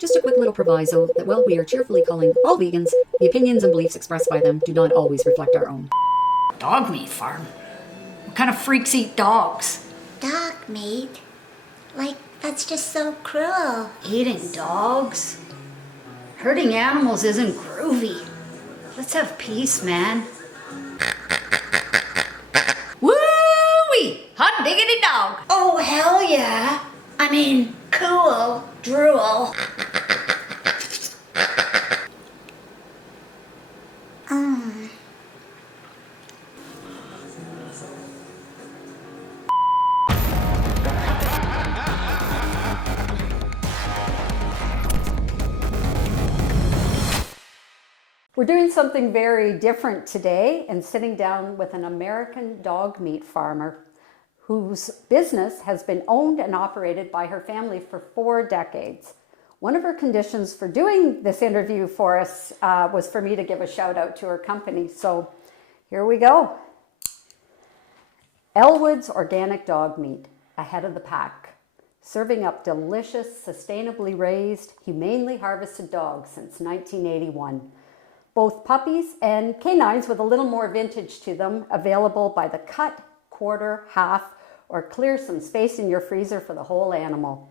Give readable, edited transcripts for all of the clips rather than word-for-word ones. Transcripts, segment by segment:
Just a quick little proviso that while we are cheerfully calling all vegans, the opinions and beliefs expressed by them do not always reflect our own. Dog meat farm? What kind of freaks eat dogs? Dog meat? Like, that's just so cruel. Eating dogs? Hurting animals isn't groovy. Let's have peace, man. Woo-wee! Hot diggity dog! Oh, hell yeah. I mean, cool. Drool. We're doing something very different today and sitting down with an American dog meat farmer whose business has been owned and operated by her family for 4 decades. One of her conditions for doing this interview for us was for me to give a shout out to her company. So here we go. Elwood's Organic Dog Meat, ahead of the pack, serving up delicious, sustainably raised, humanely harvested dogs since 1981. Both puppies and canines with a little more vintage to them, available by the cut, quarter, half, or clear some space in your freezer for the whole animal.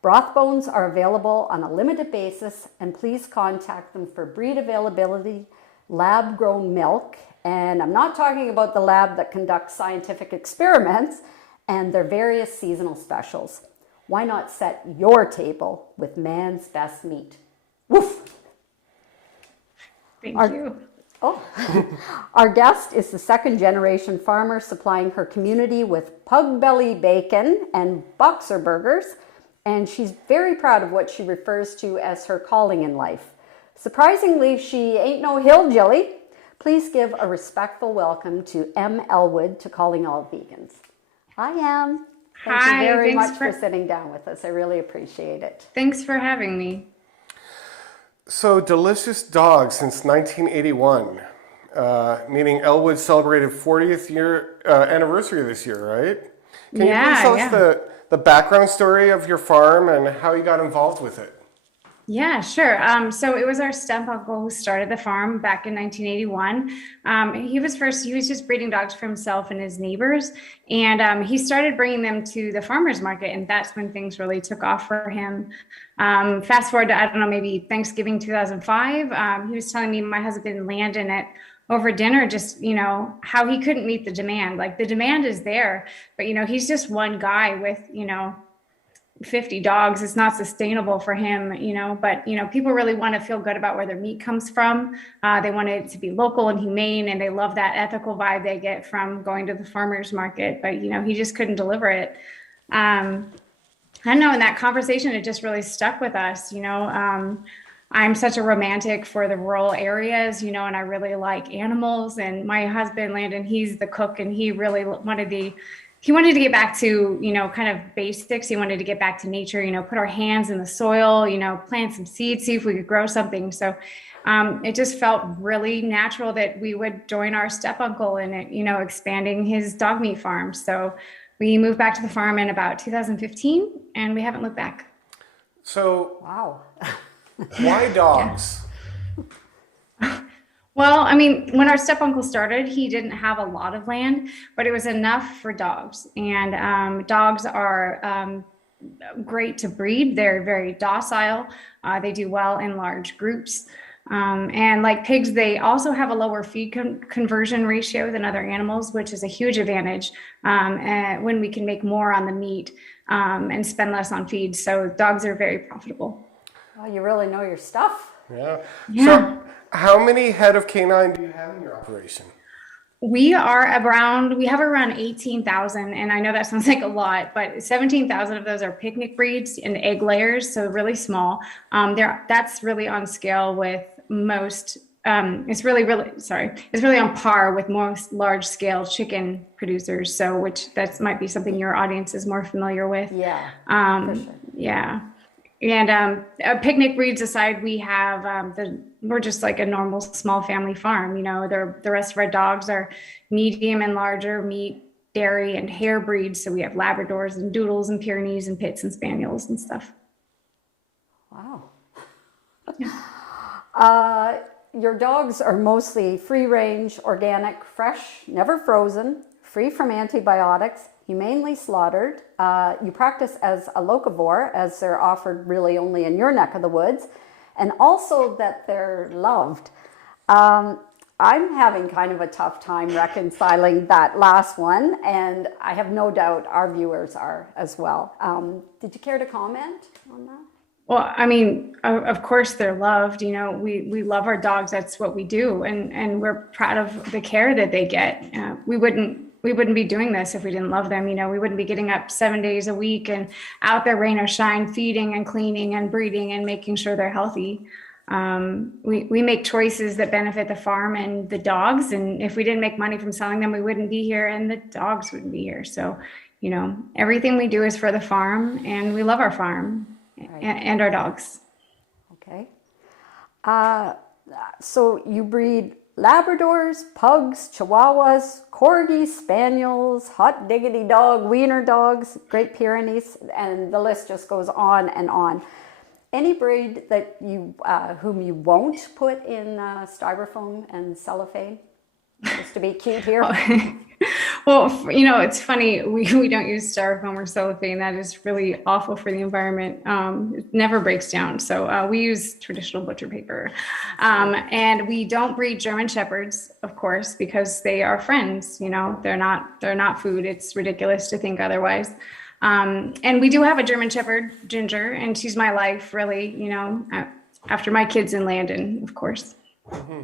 Broth bones are available on a limited basis, and please contact them for breed availability, lab-grown milk, and I'm not talking about the lab that conducts scientific experiments, and their various seasonal specials. Why not set your table with man's best meat? Woof! Thank you. Our guest is the second generation farmer supplying her community with pug belly bacon and boxer burgers, and she's very proud of what she refers to as her calling in life. Surprisingly, she ain't no hillbilly. Please give a respectful welcome to M. Elwood to Calling All Vegans. Hi, Em. Thank you very much for sitting down with us. I really appreciate it. Thanks for having me. So, delicious dogs since 1981, meaning Elwood celebrated 40th year anniversary this year, right? Can you please tell us the background story of your farm and how you got involved with it? Yeah, sure. So it was our step uncle who started the farm back in 1981. He was just breeding dogs for himself and his neighbors. And he started bringing them to the farmer's market. And that's when things really took off for him. Fast forward to, I don't know, maybe Thanksgiving 2005. He was telling me, my husband and Landon, at over dinner, just, how he couldn't meet the demand. Like, the demand is there, but, he's just one guy with, 50 dogs. It's not sustainable for him, but, people really want to feel good about where their meat comes from. They want it to be local and humane, and they love that ethical vibe they get from going to the farmer's market, but, he just couldn't deliver it. I don't know, in that conversation, it just really stuck with us. I'm such a romantic for the rural areas, and I really like animals, and my husband, Landon, he's the cook, and he really wanted to get back to, kind of basics. He wanted to get back to nature, put our hands in the soil, plant some seeds, see if we could grow something. So it just felt really natural that we would join our step uncle in it, expanding his dog meat farm. So we moved back to the farm in about 2015, and we haven't looked back. So, Wow. why dogs? Well, when our step uncle started, he didn't have a lot of land, but it was enough for dogs. And dogs are great to breed. They're very docile. They do well in large groups. And like pigs, they also have a lower feed conversion ratio than other animals, which is a huge advantage when we can make more on the meat and spend less on feed. So dogs are very profitable. Well, you really know your stuff. Yeah. So, how many head of canine do you have in your operation? We have around 18,000, and I know that sounds like a lot, but 17,000 of those are picnic breeds and egg layers, so really small. That's really on scale with most. It's really on par with most large-scale chicken producers. So, that might be something your audience is more familiar with. Yeah. For sure. Yeah. And picnic breeds aside, we have we're just like a normal small family farm. The rest of our dogs are medium and larger meat, dairy, and hair breeds. So we have Labradors and Doodles and Pyrenees and Pits and Spaniels and stuff. Wow. Your dogs are mostly free range, organic, fresh, never frozen, free from antibiotics, humanely slaughtered. You practice as a locavore, as they're offered really only in your neck of the woods, and also that they're loved. I'm having kind of a tough time reconciling that last one, and I have no doubt our viewers are as well. Did you care to comment on that? Well, I mean, of course they're loved. You know, we love our dogs. That's what we do, and we're proud of the care that they get. We wouldn't be doing this if we didn't love them. You know, we wouldn't be getting up 7 days a week and out there rain or shine, feeding and cleaning and breeding and making sure they're healthy. We make choices that benefit the farm and the dogs. And if we didn't make money from selling them, we wouldn't be here and the dogs wouldn't be here. So, you know, everything we do is for the farm, and we love our farm and our dogs. Okay. So you breed Labradors, Pugs, Chihuahuas, Corgis, Spaniels, Hot Diggity Dog, Wiener Dogs, Great Pyrenees, and the list just goes on and on. Any breed that you, whom you won't put in styrofoam and cellophane, just to be cute here? Well, you know, it's funny. We don't use styrofoam or cellophane. That is really awful for the environment. It never breaks down. So we use traditional butcher paper. And we don't breed German Shepherds, of course, because they are friends. You know, they're not food. It's ridiculous to think otherwise. And we do have a German Shepherd, Ginger, and she's my life, really, you know, after my kids in Landon, of course. Mm-hmm.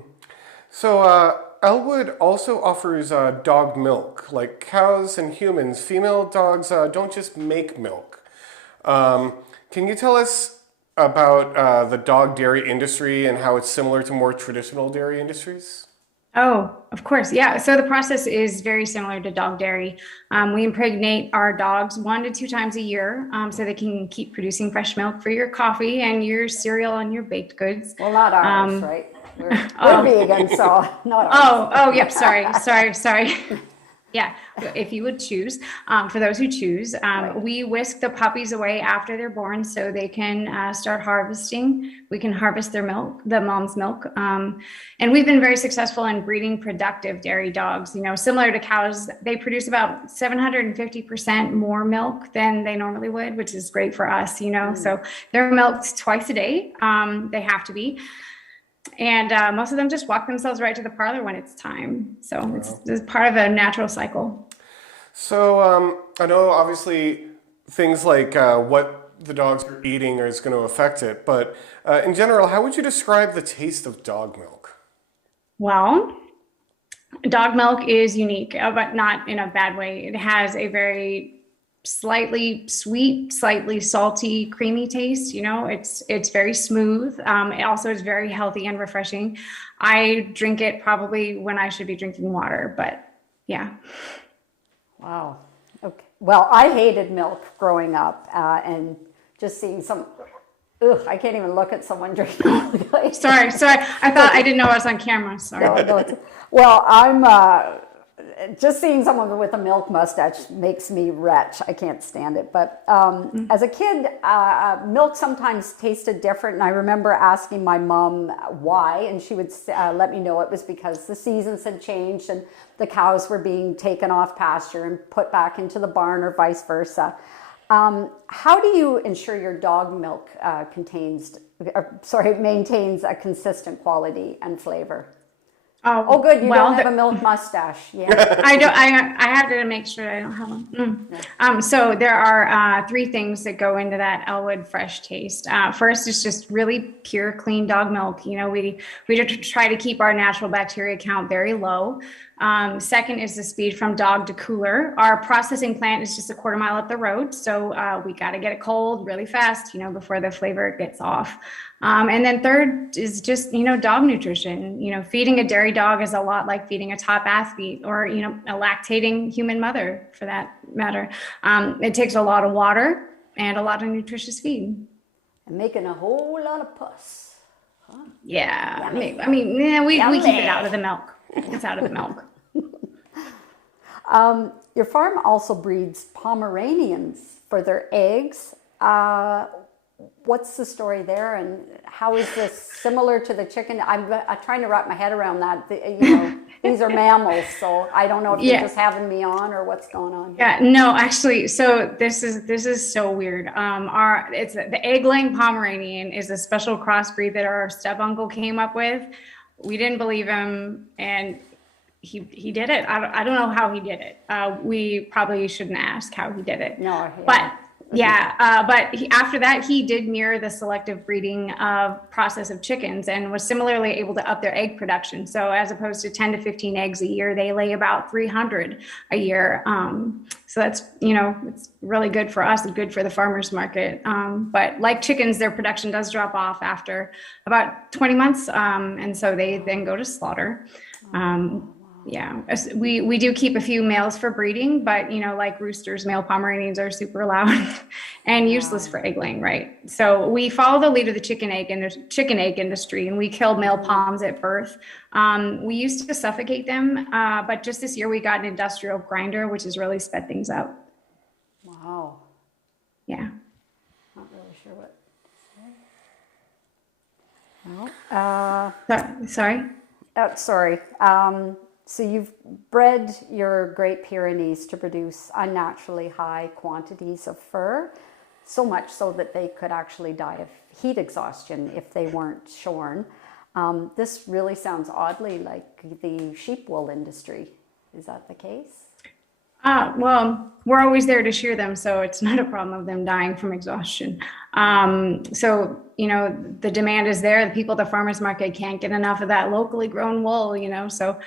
So Elwood also offers dog milk. Like cows and humans, female dogs don't just make milk. Can you tell us about the dog dairy industry and how it's similar to more traditional dairy industries? Oh, of course. Yeah. So the process is very similar to dog dairy. We impregnate our dogs 1 to 2 times a year so they can keep producing fresh milk for your coffee and your cereal and your baked goods. Well, not ours, right? We're vegan, so not ours. Oh, yep. Sorry. Yeah, if you would choose, for those who choose, we whisk the puppies away after they're born so they can start harvesting. We can harvest their milk, the mom's milk. And we've been very successful in breeding productive dairy dogs. You know, similar to cows, they produce about 750% more milk than they normally would, which is great for us, you know. So they're milked twice a day. They have to be. And most of them just walk themselves right to the parlor when it's time. So it's part of a natural cycle. So I know obviously things like what the dogs are eating is going to affect it. But in general, how would you describe the taste of dog milk? Well, dog milk is unique, but not in a bad way. It has a very slightly sweet, slightly salty, creamy taste. You know, it's very smooth. It also is very healthy and refreshing. I drink it probably when I should be drinking water, but yeah. Wow. Okay. Well, I hated milk growing up, and just seeing some. I can't even look at someone drinking milk. Sorry. I didn't know I was on camera. Sorry. No, well, I'm. Just seeing someone with a milk mustache makes me retch. I can't stand it. But as a kid, milk sometimes tasted different. And I remember asking my mom why, and she would let me know it was because the seasons had changed and the cows were being taken off pasture and put back into the barn or vice versa. How do you ensure your dog milk maintains a consistent quality and flavor? Oh, good. You don't have a milk mustache. Yeah. I have to make sure I don't have one. So there are 3 things that go into that Elwood fresh taste. First is just really pure, clean dog milk. You know, we try to keep our natural bacteria count very low. Second is the speed from dog to cooler. Our processing plant is just a quarter mile up the road. So we got to get it cold really fast, you know, before the flavor gets off. And then third is just, you know, dog nutrition. You know, feeding a dairy dog is a lot like feeding a top athlete or, you know, a lactating human mother for that matter. It takes a lot of water and a lot of nutritious feed. And making a whole lot of pus. Huh? Yeah. Yummy. I mean, yeah, we keep it out of the milk. It's out of the milk. Your farm also breeds Pomeranians for their eggs. what's the story there, and how is this similar to the chicken? I'm trying to wrap my head around that. These are mammals, so I don't know if you're just having me on or what's going on. Yeah, no, actually, so this is so weird. It's the egg-laying Pomeranian is a special crossbreed that our step uncle came up with. We didn't believe him, and he did it. I don't know how he did it. We probably shouldn't ask how he did it. No, yeah. But after that, he did mirror the selective breeding process of chickens and was similarly able to up their egg production. So as opposed to 10 to 15 eggs a year, they lay about 300 a year. So that's, it's really good for us and good for the farmers market. But like chickens, their production does drop off after about 20 months. And so they then go to slaughter. Yeah, we do keep a few males for breeding, but like roosters, male Pomeranians are super loud and useless for egg laying, right? So we follow the lead of the chicken egg industry, and we killed male Poms at birth. We used to suffocate them, but just this year we got an industrial grinder, which has really sped things up. Wow. Yeah. Not really sure what. Sorry. Sorry. So you've bred your Great Pyrenees to produce unnaturally high quantities of fur, so much so that they could actually die of heat exhaustion if they weren't shorn. This really sounds oddly like the sheep wool industry. Is that the case? Well, we're always there to shear them, so it's not a problem of them dying from exhaustion. So, the demand is there. The people at the farmers market can't get enough of that locally grown wool, so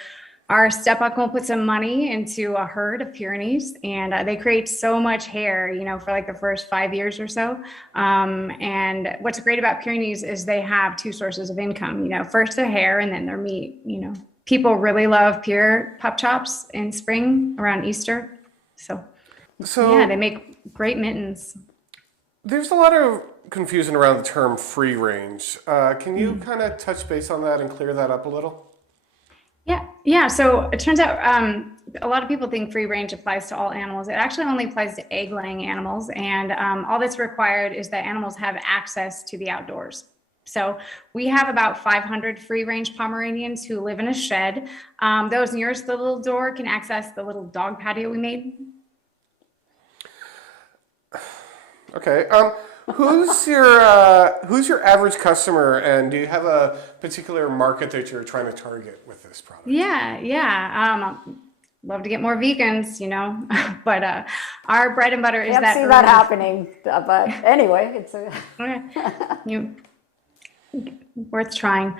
our step uncle put some money into a herd of Pyrenees, and they create so much hair, for like the first 5 years or so. And what's great about Pyrenees is they have two sources of income, first their hair and then their meat. People really love pure pup chops in spring around Easter. So yeah, they make great mittens. There's a lot of confusion around the term free range. Can you kind of touch base on that and clear that up a little? Yeah. So it turns out a lot of people think free range applies to all animals. It actually only applies to egg laying animals. And all that's required is that animals have access to the outdoors. So we have about 500 free range Pomeranians who live in a shed. Those nearest the little door can access the little dog patio we made. Okay. Who's your average customer, and do you have a particular market that you're trying to target with this product? Yeah. Love to get more vegans, but our bread and butter is Can't see that happening. But anyway, it's worth trying.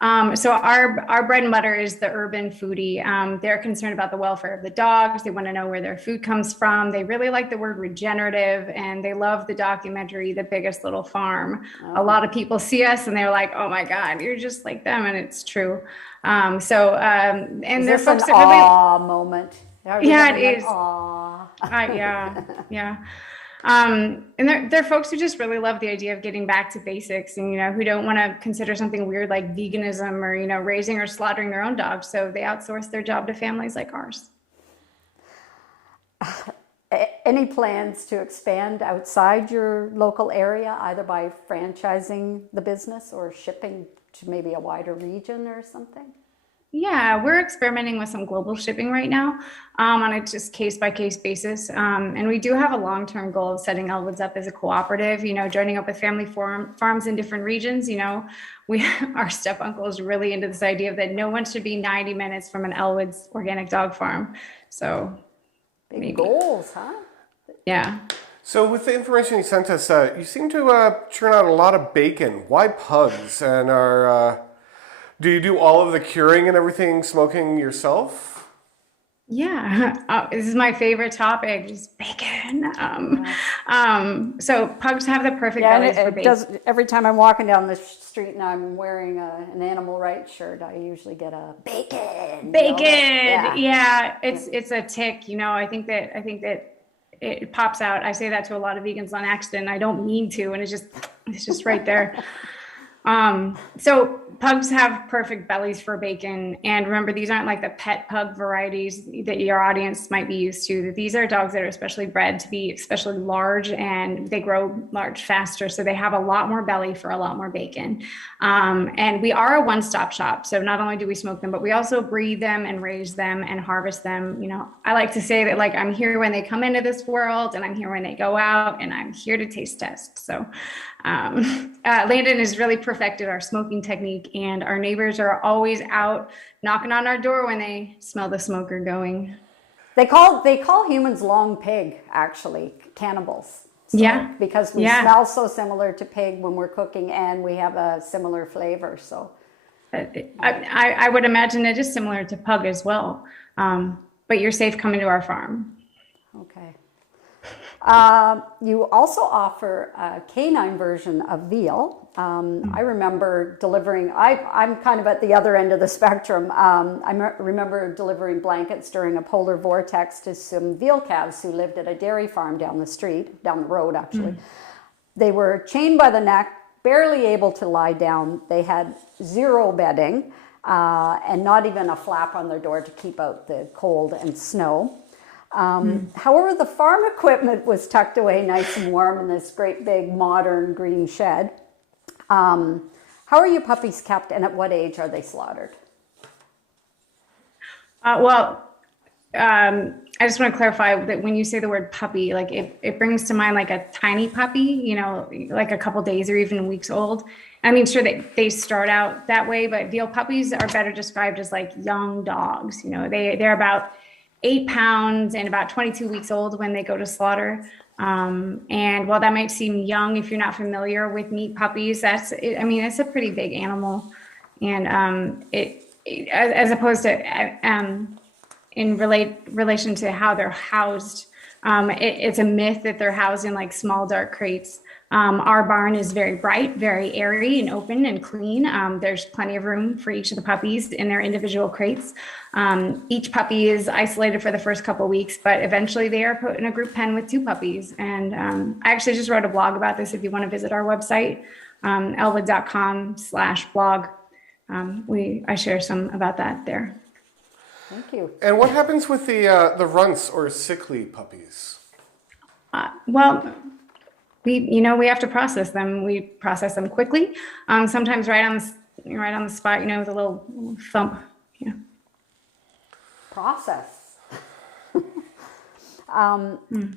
So our bread and butter is the urban foodie. They're concerned about the welfare of the dogs. They want to know where their food comes from. They really like the word regenerative, and they love the documentary, The Biggest Little Farm. A lot of people see us and they're like, oh my God, you're just like them. And it's true. And they're folks that really, awe moment. Yeah, it is. Aw. Yeah. And they're folks who just really love the idea of getting back to basics, and who don't want to consider something weird like veganism or raising or slaughtering their own dogs. So they outsource their job to families like ours. Any plans to expand outside your local area, either by franchising the business or shipping to maybe a wider region or something? Yeah, we're experimenting with some global shipping right now on a just case-by-case basis. And we do have a long-term goal of setting Elwoods up as a cooperative, joining up with family farms in different regions. Our step uncle is really into this idea that no one should be 90 minutes from an Elwoods organic dog farm. So big goals, huh? Yeah. So with the information you sent us, you seem to churn out a lot of bacon. Why pugs? And do you do all of the curing and everything, smoking yourself? Yeah, this is my favorite topic, just bacon. So pugs have the perfect bellies for bacon. Every time I'm walking down the street and I'm wearing an animal rights shirt, I usually get a bacon. Yeah. It's a tick. I think that it pops out. I say that to a lot of vegans on accident. I don't mean to, and it's just right there. So pugs have perfect bellies for bacon. And remember, these aren't like the pet pug varieties that your audience might be used to. These are dogs that are especially bred to be especially large, and they grow large faster. So they have a lot more belly for a lot more bacon. And we are a one-stop shop. So not only do we smoke them, but we also breed them and raise them and harvest them. You know, I like to say that, like, I'm here when they come into this world, and I'm here when they go out, and I'm here to taste test. So Landon has really perfected our smoking technique, and our neighbors are always out knocking on our door when they smell the smoker going. They call humans long pig, actually, cannibals. So, yeah. Because we smell so similar to pig when we're cooking, and we have a similar flavor. So I would imagine it is similar to pug as well. But you're safe coming to our farm. Okay. You also offer a canine version of veal. I remember delivering, I'm kind of at the other end of the spectrum. Remember delivering blankets during a polar vortex to some veal calves who lived at a dairy farm down the road actually. They were chained by the neck, barely able to lie down. They had zero bedding and not even a flap on their door to keep out the cold and snow. However, the farm equipment was tucked away nice and warm in this great big modern green shed. How are your puppies kept, and at what age are they slaughtered? I just want to clarify that when you say the word puppy, like it brings to mind like a tiny puppy, you know, like a couple days or even weeks old. I mean, sure, they start out that way, but veal puppies are better described as like young dogs. You know, they're about 8 pounds and about 22 weeks old when they go to slaughter. And while that might seem young, if you're not familiar with meat puppies, it's a pretty big animal. And as opposed to in relation to how they're housed, it's a myth that they're housed in like small dark crates. Our barn is very bright, very airy and open and clean. There's plenty of room for each of the puppies in their individual crates. Each puppy is isolated for the first couple of weeks, but eventually they are put in a group pen with 2 puppies. And I actually just wrote a blog about this if you want to visit our website, elwood.com/blog. I share some about that there. Thank you. And what happens with the runts or sickly puppies? We have to process them. We process them quickly. Sometimes right on the spot, you know, with a little thump. Yeah. Process.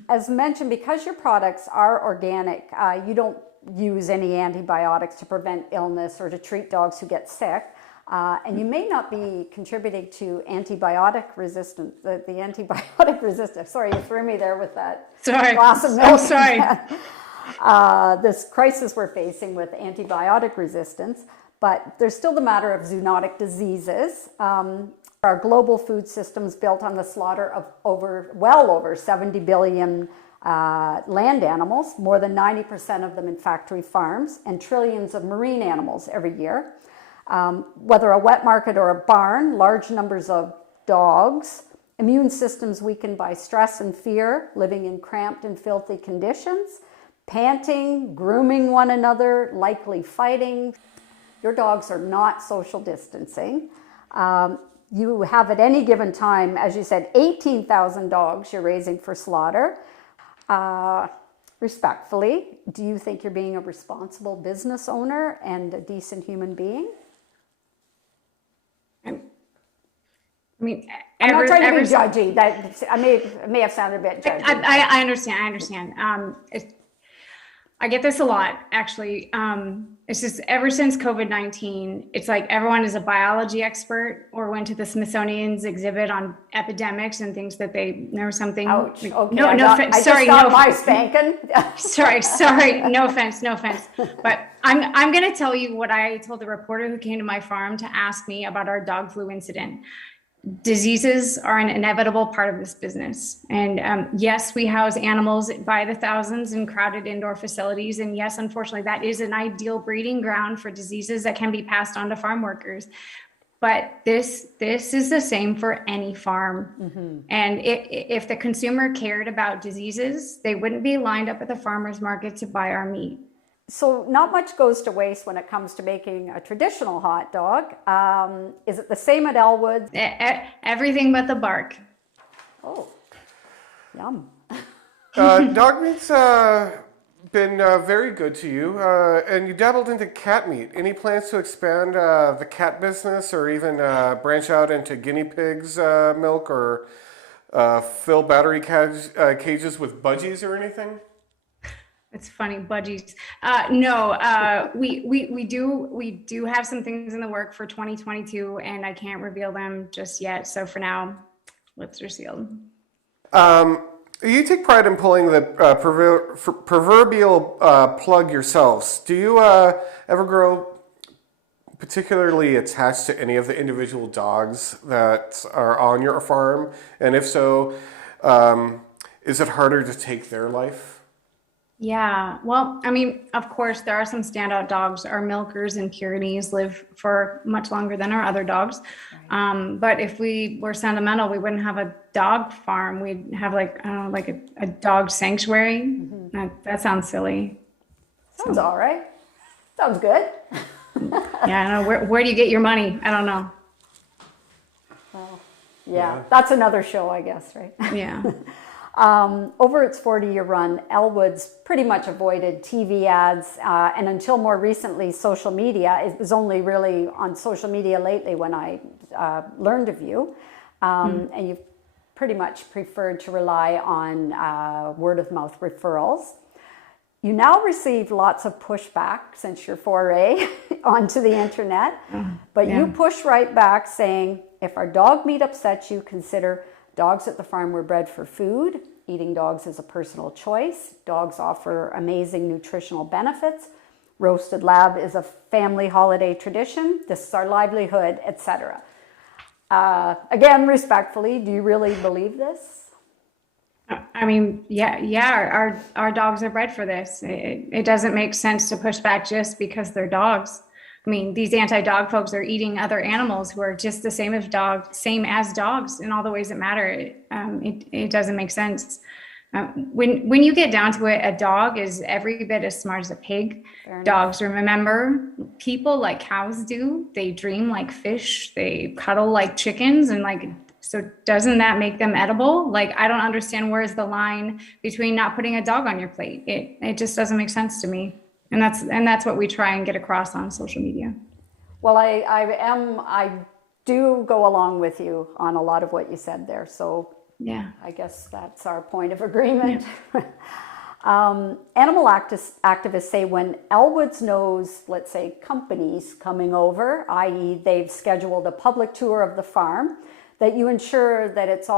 As mentioned, because your products are organic, you don't use any antibiotics to prevent illness or to treat dogs who get sick. And you may not be contributing to antibiotic resistance, the antibiotic resistance. Sorry, you threw me there with that glass of milk. I'm sorry. This crisis we're facing with antibiotic resistance, but there's still the matter of zoonotic diseases. Our global food system's built on the slaughter of well over 70 billion land animals, more than 90% of them in factory farms, and trillions of marine animals every year. Whether a wet market or a barn, large numbers of dogs, immune systems weakened by stress and fear, living in cramped and filthy conditions, panting, grooming one another, likely fighting. Your dogs are not social distancing. You have at any given time, as you said, 18,000 dogs you're raising for slaughter. Respectfully, do you think you're being a responsible business owner and a decent human being? I'm not trying to be judgy. I may have sounded a bit judgy. I understand. I get this a lot, actually. It's just ever since COVID-19, it's like everyone is a biology expert or went to the Smithsonian's exhibit on epidemics and thinks that they know something. Ouch. Okay. Sorry, my spanking. sorry, no offense. But I'm going to tell you what I told the reporter who came to my farm to ask me about our dog flu incident. Diseases are an inevitable part of this business. And yes, we house animals by the thousands in crowded indoor facilities. And yes, unfortunately, that is an ideal breeding ground for diseases that can be passed on to farm workers. But this is the same for any farm. Mm-hmm. And if the consumer cared about diseases, they wouldn't be lined up at the farmer's market to buy our meat. So not much goes to waste when it comes to making a traditional hot dog. Is it the same at Elwood? Everything but the bark. Oh, yum. Dog meat's been very good to you, and you dabbled into cat meat. Any plans to expand the cat business, or even branch out into guinea pigs milk, or fill battery cages with budgies or anything? It's funny, budgies. No, we do have some things in the work for 2022, and I can't reveal them just yet. So for now, lips are sealed. You take pride in pulling the proverbial plug yourselves. Do you ever grow particularly attached to any of the individual dogs that are on your farm? And if so, is it harder to take their life? Yeah, well, I mean, of course, there are some standout dogs. Our milkers and Pyrenees live for much longer than our other dogs. Right. But if we were sentimental, we wouldn't have a dog farm. We'd have like, I don't know, like a dog sanctuary. Mm-hmm. That sounds silly. Sounds all right. Sounds good. Yeah, I don't know. Where do you get your money? I don't know. Well, yeah, that's another show, I guess, right? Yeah. Over its 40-year run, Elwood's pretty much avoided TV ads, and until more recently, social media. It was only really on social media lately when I learned of you, and you've pretty much preferred to rely on word-of-mouth referrals. You now receive lots of pushback since your foray onto the internet, but you push right back saying, if our dog meat upsets you, consider dogs at the farm were bred for food. Eating dogs is a personal choice. Dogs offer amazing nutritional benefits. Roasted lab is a family holiday tradition. This is our livelihood, etc. Again, respectfully, do you really believe this? I mean, yeah. Our dogs are bred for this. It doesn't make sense to push back just because they're dogs. I mean, these anti-dog folks are eating other animals who are just the same as dogs in all the ways that matter. It doesn't make sense. When you get down to it, a dog is every bit as smart as a pig. Dogs remember people like cows do. They dream like fish. They cuddle like chickens, and so doesn't that make them edible? Like, I don't understand where's the line between not putting a dog on your plate. It just doesn't make sense to me. And that's what we try and get across on social media. Well, I do go along with you on a lot of what you said there. So yeah, I guess that's our point of agreement. Yeah. Animal activists say when Elwood's knows, let's say, companies coming over, i.e. they've scheduled a public tour of the farm, that you ensure that it's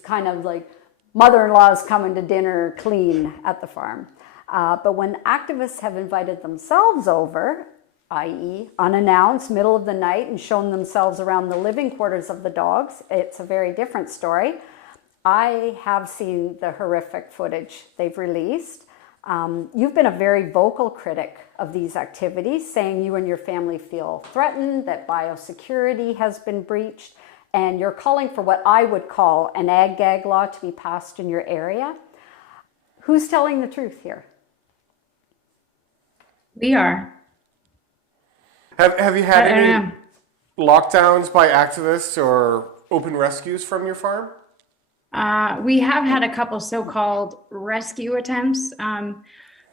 kind of like mother-in-law's coming to dinner clean at the farm. But when activists have invited themselves over, i.e. unannounced, middle of the night, and shown themselves around the living quarters of the dogs, it's a very different story. I have seen the horrific footage they've released. You've been a very vocal critic of these activities, saying you and your family feel threatened, that biosecurity has been breached, and you're calling for what I would call an ag-gag law to be passed in your area. Who's telling the truth here? We are. Have you had any lockdowns by activists or open rescues from your farm? We have had a couple so-called rescue attempts,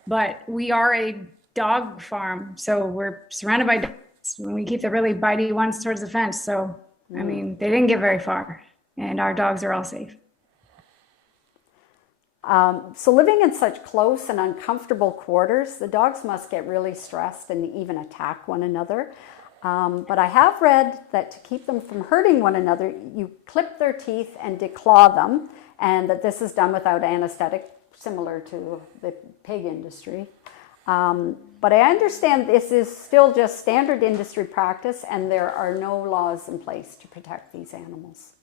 but we are a dog farm, so we're surrounded by dogs. We keep the really bitey ones towards the fence, so I mean, they didn't get very far, and our dogs are all safe. So living in such close and uncomfortable quarters, the dogs must get really stressed and even attack one another. But I have read that to keep them from hurting one another, you clip their teeth and declaw them, and that this is done without anesthetic, similar to the pig industry. But I understand this is still just standard industry practice, and there are no laws in place to protect these animals.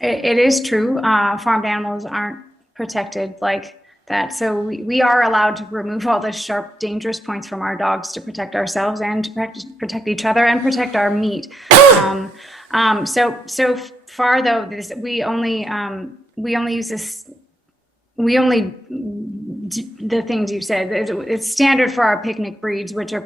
It is true. Farmed animals aren't protected like that. So we are allowed to remove all the sharp, dangerous points from our dogs to protect ourselves and to protect each other and protect our meat. So far though, we only the things you said. It's standard for our picnic breeds, which are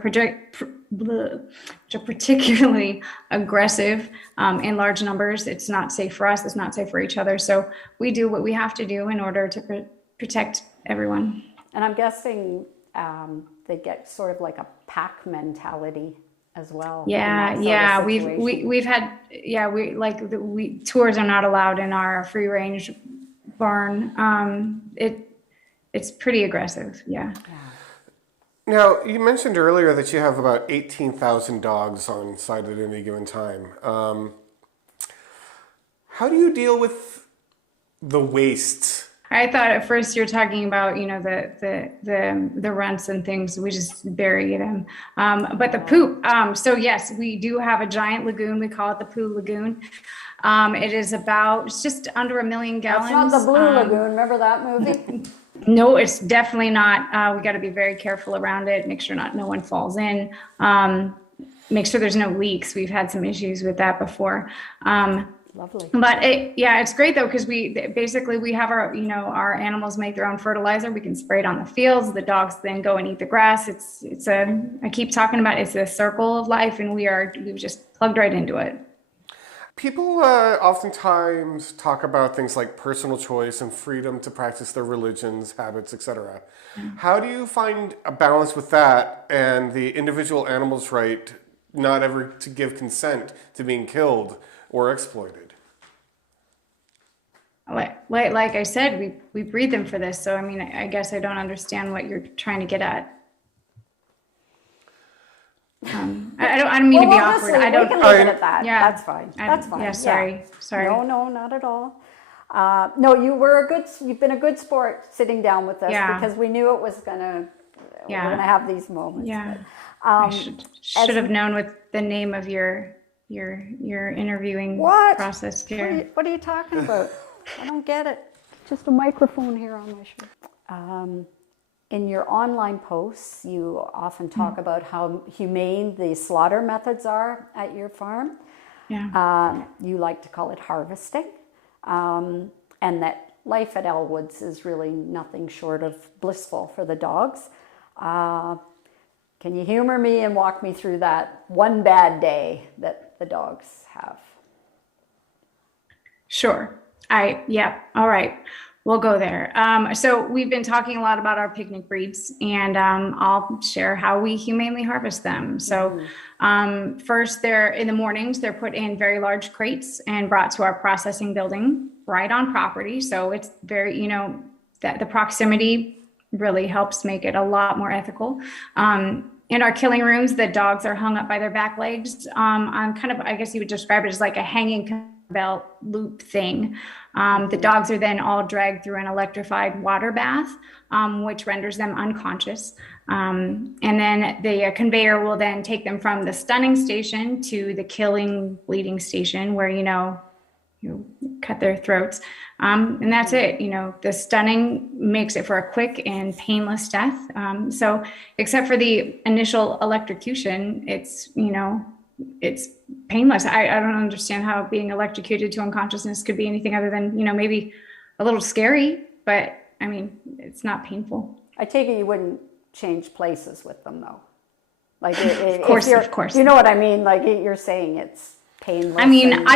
particularly aggressive in large numbers. It's not safe for us. It's not safe for each other. So we do what we have to do in order to protect everyone. And I'm guessing they get sort of like a pack mentality as well. Yeah. We've had tours are not allowed in our free range barn. It's pretty aggressive. Yeah. Now, you mentioned earlier that you have about 18,000 dogs on site at any given time. How do you deal with the waste? I thought at first you were talking about, the runts and things. We just bury them. But the poop. So yes, we do have a giant lagoon. We call it the Pooh Lagoon. It's just under 1 million gallons. That's not the Blue Lagoon. Remember that movie? No, it's definitely not. We got to be very careful around it. Make sure no one falls in. Make sure there's no leaks. We've had some issues with that before. Lovely. But it's great though, because we have our animals make their own fertilizer. We can spray it on the fields. The dogs then go and eat the grass. I keep talking about it's a circle of life, and we've just plugged right into it. People oftentimes talk about things like personal choice and freedom to practice their religions, habits, etc. How do you find a balance with that and the individual animal's right not ever to give consent to being killed or exploited? Like I said, we breed them for this. So, I mean, I guess I don't understand what you're trying to get at. I don't mean to be awkward. We can leave it at that. Yeah, that's fine. That's fine. Yeah, sorry. No, not at all. No, you've been a good sport sitting down with us because we knew it was we're gonna have these moments. Yeah. But, I should have known with the name of your interviewing process here. What are you talking about? I don't get it. Just a microphone here on my shirt. In your online posts, you often talk about how humane the slaughter methods are at your farm. Yeah. You like to call it harvesting, and that life at Elwood's is really nothing short of blissful for the dogs. Can you humor me and walk me through that one bad day that the dogs have? Sure. All right. We'll go there. So we've been talking a lot about our picnic breeds, and I'll share how we humanely harvest them. So first, in the mornings, they're put in very large crates and brought to our processing building right on property. So it's very, that the proximity really helps make it a lot more ethical. In our killing rooms, the dogs are hung up by their back legs on kind of, I guess you would describe it as like a hanging belt loop thing. The dogs are then all dragged through an electrified water bath, which renders them unconscious. And then the conveyor will then take them from the stunning station to the killing, bleeding station where, you cut their throats. And that's it. The stunning makes it for a quick and painless death. So except for the initial electrocution, it's painless. I don't understand how being electrocuted to unconsciousness could be anything other than, maybe a little scary, but I mean, it's not painful. I take it you wouldn't change places with them though. Like, of course. You know what I mean? Like you're saying it's painless. I mean,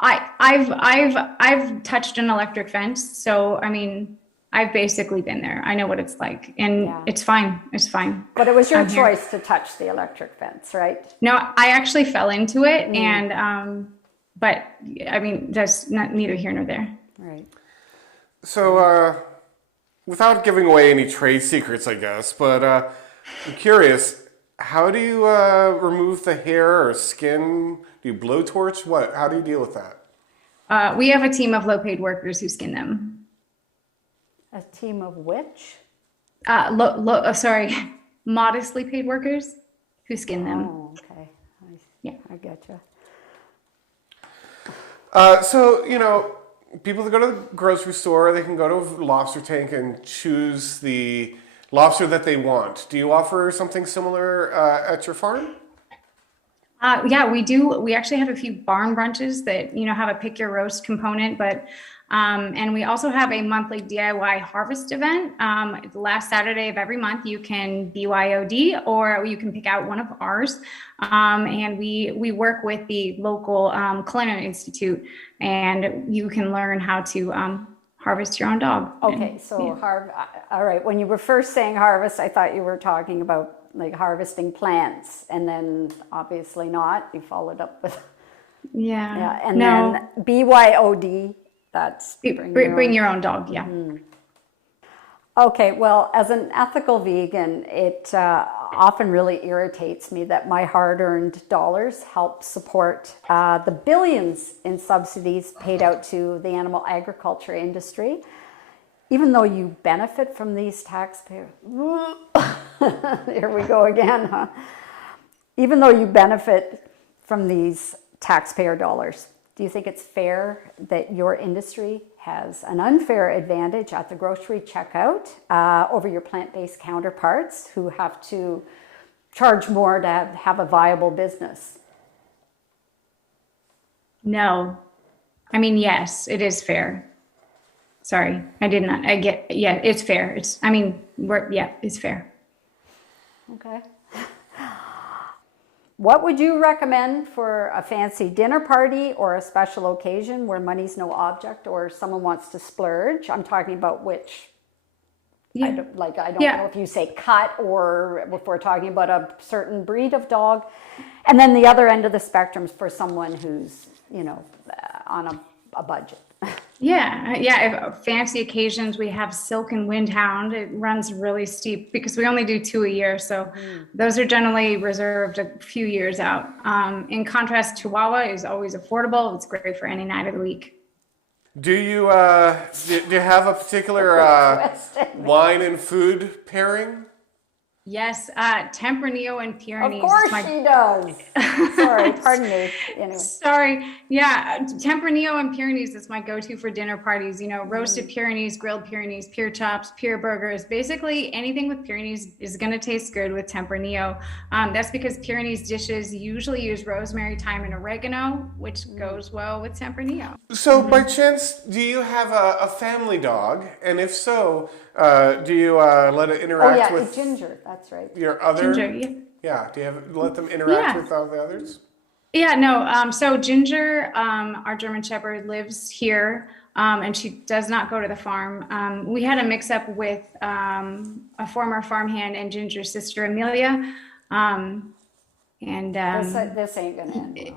I've touched an electric fence. So, I mean, I've basically been there. I know what it's like, and it's fine. It's fine. But it was your choice to touch the electric fence, right? No, I actually fell into it, and but I mean, that's neither here nor there. Right. So, without giving away any trade secrets, I guess, but I'm curious, how do you remove the hair or skin? Do you blowtorch? How do you deal with that? We have a team of low-paid workers who skin them. A team of which? Modestly paid workers who skin them. Oh, okay. I getcha. So, people that go to the grocery store, they can go to a lobster tank and choose the lobster that they want. Do you offer something similar at your farm? Yeah, we do. We actually have a few barn brunches that, have a pick your roast component, but And we also have a monthly DIY harvest event. The last Saturday of every month, you can BYOD or you can pick out one of ours. And we work with the local Culinary Institute, and you can learn how to harvest your own dog. Okay, so all right. When you were first saying harvest, I thought you were talking about like harvesting plants, and then obviously not. You followed up with and then BYOD. That's bring your own dog. Yeah. Mm-hmm. Okay, well, as an ethical vegan, it often really irritates me that my hard-earned dollars help support the billions in subsidies paid out to the animal agriculture industry. Even though you benefit from these taxpayer... Here we go again, huh? Even though you benefit from these taxpayer dollars, do you think it's fair that your industry has an unfair advantage at the grocery checkout over your plant-based counterparts who have to charge more to have a viable business? No. I mean, yes, it is fair. Sorry, I did not. It's fair. It's fair. Okay. What would you recommend for a fancy dinner party or a special occasion where money's no object or someone wants to splurge? I'm talking about which, I don't know if you say cut or if we're talking about a certain breed of dog. And then the other end of the spectrum is for someone who's, on a budget. Fancy occasions, we have Silk and Windhound. It runs really steep because we only do 2 a year, so those are generally reserved a few years out. In contrast, Chihuahua is always affordable. It's great for any night of the week. Do you have a particular wine and food pairing? Yes, Tempranillo and Pyrenees. Of course she does. Sorry, pardon me. Anyway. Sorry. Yeah, Tempranillo and Pyrenees is my go-to for dinner parties. Roasted Pyrenees, grilled Pyrenees, pure chops, pure burgers. Basically, anything with Pyrenees is going to taste good with Tempranillo. That's because Pyrenees dishes usually use rosemary, thyme, and oregano, which goes well with Tempranillo. So, by chance, do you have a family dog? And if so, do you let it interact with Ginger? That's right. Your other Ginger, yeah. Do you let them interact with all the others? Yeah, no. So Ginger, our German Shepherd, lives here, and she does not go to the farm. We had a mix-up with a former farmhand and Ginger's sister Amelia, this ain't gonna end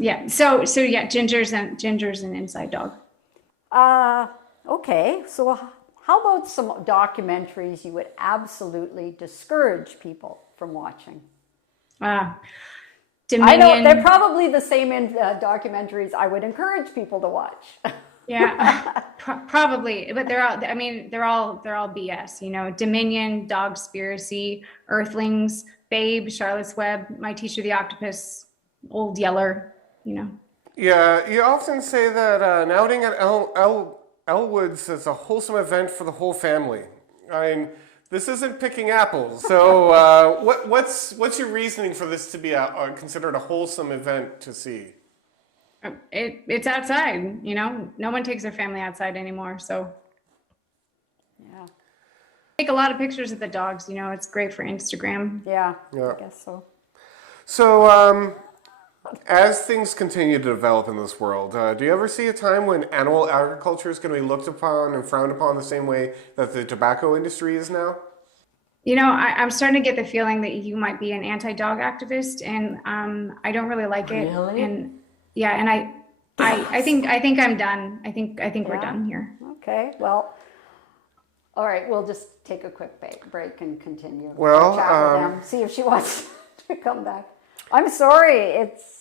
well. So Ginger's an inside dog. Okay, so how about some documentaries you would absolutely discourage people from watching? Dominion. I know they're probably the same documentaries I would encourage people to watch. Yeah, probably, but they're all BS. Dominion, Dogspiracy, Earthlings, Babe, Charlotte's Web, My Teacher the Octopus, Old Yeller. Yeah, you often say that an outing at Elwood's is a wholesome event for the whole family. I mean, this isn't picking apples. So, what's your reasoning for this to be considered a wholesome event to see? It's outside. No one takes their family outside anymore. So, yeah, take a lot of pictures of the dogs. It's great for Instagram. Yeah, I guess so. So, as things continue to develop in this world, do you ever see a time when animal agriculture is going to be looked upon and frowned upon the same way that the tobacco industry is now? I'm starting to get the feeling that you might be an anti-dog activist, and I don't really like it. Really? And I think I'm done. I think we're done here. Okay, well, all right, we'll just take a quick break and continue. Well, chat with them, see if she wants to come back. I'm sorry, it's.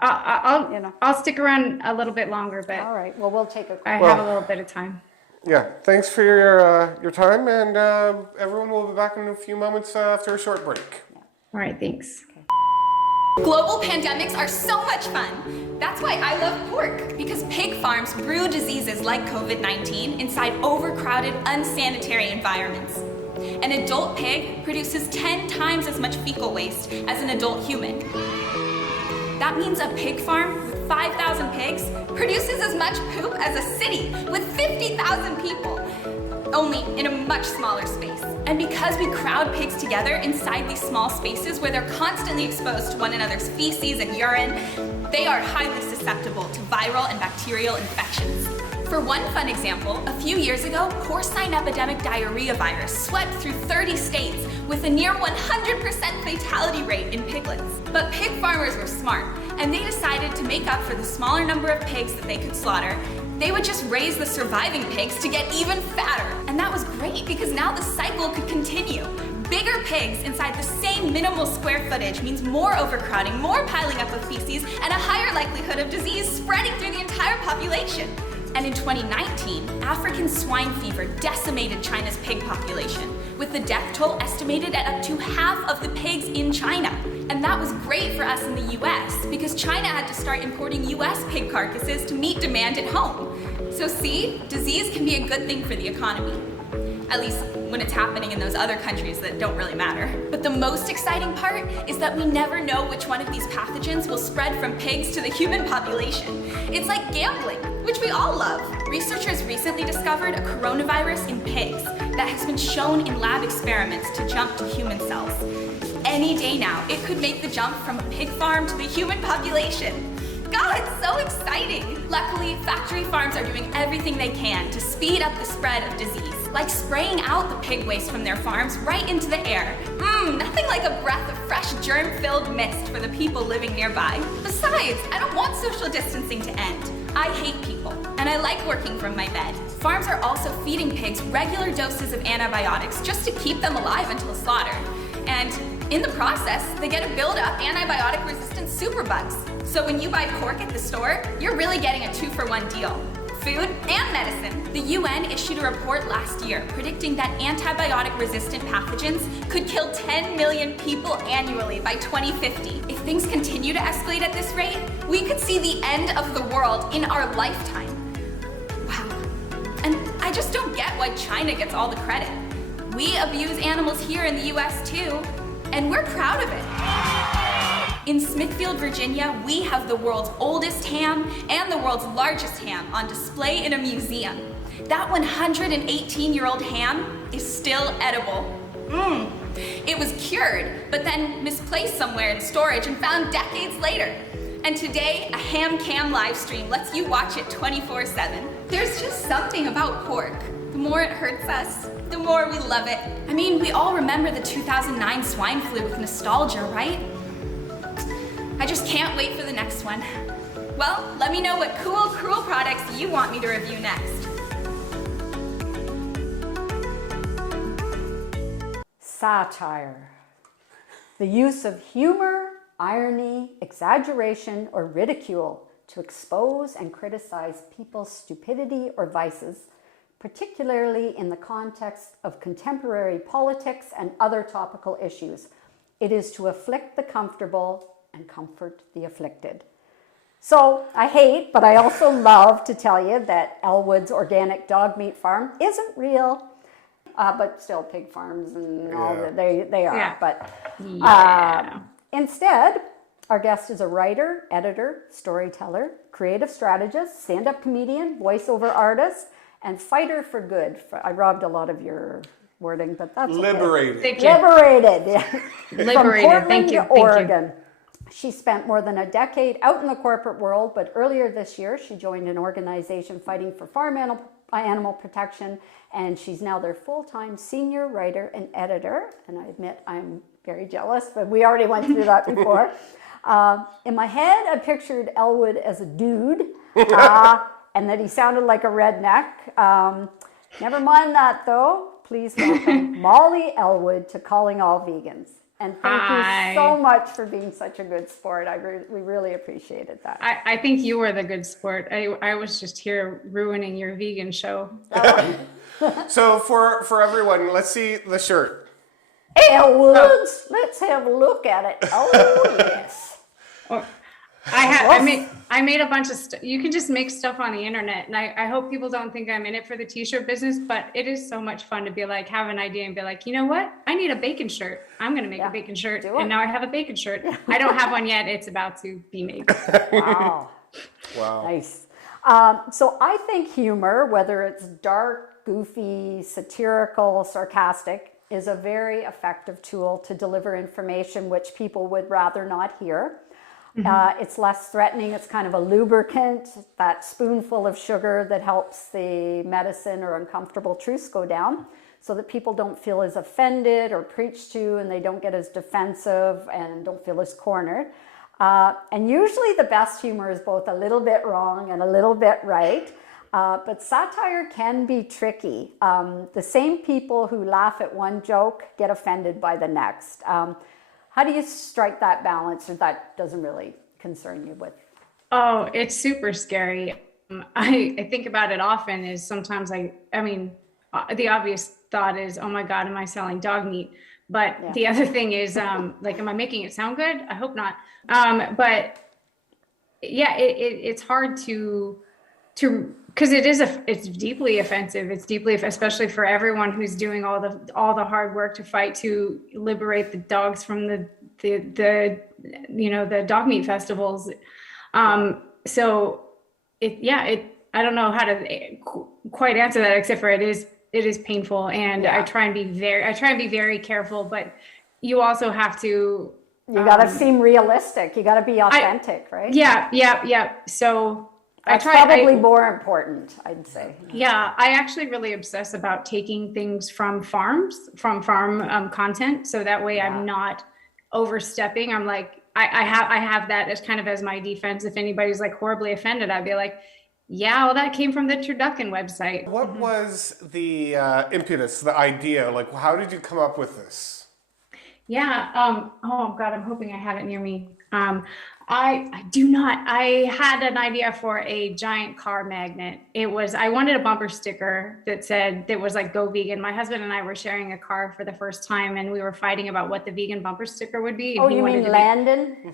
I'll stick around a little bit longer, but all right. Well, we'll take a. I have a little bit of time. Yeah. Thanks for your time, and everyone will be back in a few moments after a short break. All right. Thanks. Okay. Global pandemics are so much fun. That's why I love pork, because pig farms brew diseases like COVID-19 inside overcrowded, unsanitary environments. An adult pig produces 10 times as much fecal waste as an adult human. That means a pig farm with 5,000 pigs produces as much poop as a city with 50,000 people, only in a much smaller space. And because we crowd pigs together inside these small spaces where they're constantly exposed to one another's feces and urine, they are highly susceptible to viral and bacterial infections. For one fun example, a few years ago, porcine epidemic diarrhea virus swept through 30 states with a near 100% fatality rate in piglets. But pig farmers were smart, and they decided to make up for the smaller number of pigs that they could slaughter. They would just raise the surviving pigs to get even fatter. And that was great because now the cycle could continue. Bigger pigs inside the same minimal square footage means more overcrowding, more piling up of feces, and a higher likelihood of disease spreading through the entire population. And in 2019, African swine fever decimated China's pig population, with the death toll estimated at up to half of the pigs in China. And that was great for us in the US, because China had to start importing US pig carcasses to meet demand at home. So see, disease can be a good thing for the economy. At least when it's happening in those other countries that don't really matter. But the most exciting part is that we never know which one of these pathogens will spread from pigs to the human population. It's like gambling, which we all love. Researchers recently discovered a coronavirus in pigs that has been shown in lab experiments to jump to human cells. Any day now, it could make the jump from a pig farm to the human population. God, it's so exciting! Luckily, factory farms are doing everything they can to speed up the spread of disease, like spraying out the pig waste from their farms right into the air. Nothing like a breath of fresh germ-filled mist for the people living nearby. Besides, I don't want social distancing to end. I hate people, and I like working from my bed. Farms are also feeding pigs regular doses of antibiotics just to keep them alive until slaughter. And in the process, they get to build up antibiotic-resistant superbugs. So when you buy pork at the store, you're really getting a 2-for-1 deal. Food and medicine. The UN issued a report last year predicting that antibiotic-resistant pathogens could kill 10 million people annually by 2050. If things continue to escalate at this rate, we could see the end of the world in our lifetime. Wow. And I just don't get why China gets all the credit. We abuse animals here in the US too, and we're proud of it. In Smithfield, Virginia, we have the world's oldest ham and the world's largest ham on display in a museum. That 118-year-old ham is still edible. It was cured, but then misplaced somewhere in storage and found decades later. And today, a ham cam live stream lets you watch it 24/7. There's just something about pork. The more it hurts us, the more we love it. I mean, we all remember the 2009 swine flu with nostalgia, right? I just can't wait for the next one. Well, let me know what cool, cruel products you want me to review next. Satire. The use of humor, irony, exaggeration, or ridicule to expose and criticize people's stupidity or vices, particularly in the context of contemporary politics and other topical issues. It is to afflict the comfortable and comfort the afflicted. So I hate, but I also love to tell you that Elwood's organic dog meat farm isn't real, but still pig farms and all that, they are. Yeah. But instead, our guest is a writer, editor, storyteller, creative strategist, stand-up comedian, voiceover artist, and fighter for good. I robbed a lot of your wording, but that's liberated. Okay. Liberated, yeah. Liberated. From Portland Thank you. to Oregon. She spent more than a decade out in the corporate world, but earlier this year, she joined an organization fighting for farm animal protection, and she's now their full-time senior writer and editor. And I admit I'm very jealous, but we already went through that before. In my head, I pictured Elwood as a dude, and that he sounded like a redneck. Never mind that, though. Please welcome Molly Elwood to Calling All Vegans. And thank you so much for being such a good sport. We really appreciated that. I think you were the good sport. I was just here ruining your vegan show. So for everyone, let's see the shirt. Elwood, let's have a look at it. Oh, yes. I made a bunch of stuff. You can just make stuff on the internet, and I hope people don't think I'm in it for the t-shirt business, but it is so much fun to be like, have an idea and be like, you know what? I need a bacon shirt. I'm going to make a bacon shirt. And now I have a bacon shirt. I don't have one yet. It's about to be made. Wow. Nice. So I think humor, whether it's dark, goofy, satirical, sarcastic, is a very effective tool to deliver information which people would rather not hear. It's less threatening. It's kind of a lubricant, that spoonful of sugar that helps the medicine or uncomfortable truths go down, so that people don't feel as offended or preached to, and they don't get as defensive and don't feel as cornered. And usually the best humor is both a little bit wrong and a little bit right. But satire can be tricky. The same people who laugh at one joke get offended by the next. How do you strike that balance, or that doesn't really concern you with? Oh, it's super scary. I think about it often. Is sometimes I mean, the obvious thought is, oh my God, am I selling dog meat? But the other thing is, like, am I making it sound good? I hope not. But yeah, it's hard to because it's deeply offensive. It's deeply, especially for everyone who's doing all the hard work to fight to liberate the dogs from the dog meat festivals. So I don't know how to quite answer that, except for it is painful, and I try and be very careful. But you also have to. You got to seem realistic. You got to be authentic, right? Yeah. So. That's probably more important, I'd say. Yeah, I actually really obsess about taking things from farm content, so that way I'm not overstepping. I'm like, I have that as kind of as my defense. If anybody's like horribly offended, I'd be like, yeah, well, that came from the Turducken website. What was the impetus, the idea? Like, how did you come up with this? Yeah. Oh God, I'm hoping I have it near me. I do not. I had an idea for a giant car magnet. I wanted a bumper sticker that was like, go vegan. My husband and I were sharing a car for the first time, and we were fighting about what the vegan bumper sticker would be. Oh, you mean Landon?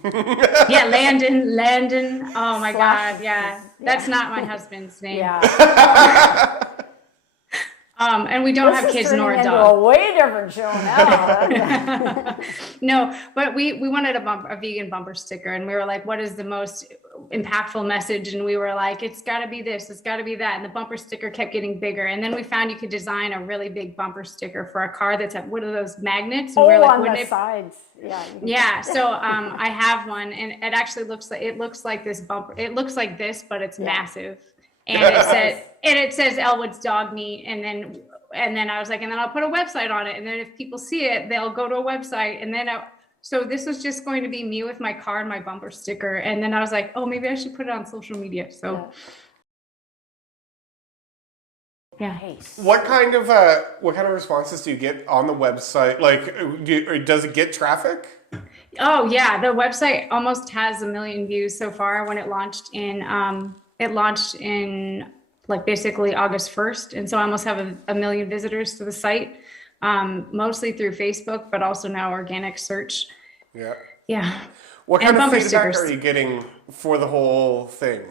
Yeah, Landon. Oh my God. Yeah. That's not my husband's name. Yeah. And we don't have kids nor a dog. A way different show now. No, but we wanted a vegan bumper sticker, and we were like, what is the most impactful message? And we were like, it's got to be this, it's got to be that. And the bumper sticker kept getting bigger. And then we found you could design a really big bumper sticker for a car that's at one of those magnets. And we're like, on the sides. Yeah. Yeah. So I have one, and it actually looks like this bumper. It looks like this, but it's massive. And it says Elwood's dog meat. And then I was like, and then I'll put a website on it. And then if people see it, they'll go to a website. And then, so this was just going to be me with my car and my bumper sticker. And then I was like, oh, maybe I should put it on social media. So. Yeah. What kind of responses do you get on the website? Like, does it get traffic? Oh yeah. The website almost has 1 million views so far. When it launched in like basically August 1st. And so I almost have 1 million visitors to the site, mostly through Facebook, but also now organic search. Yeah. Yeah. What kind of feedback are you getting for the whole thing?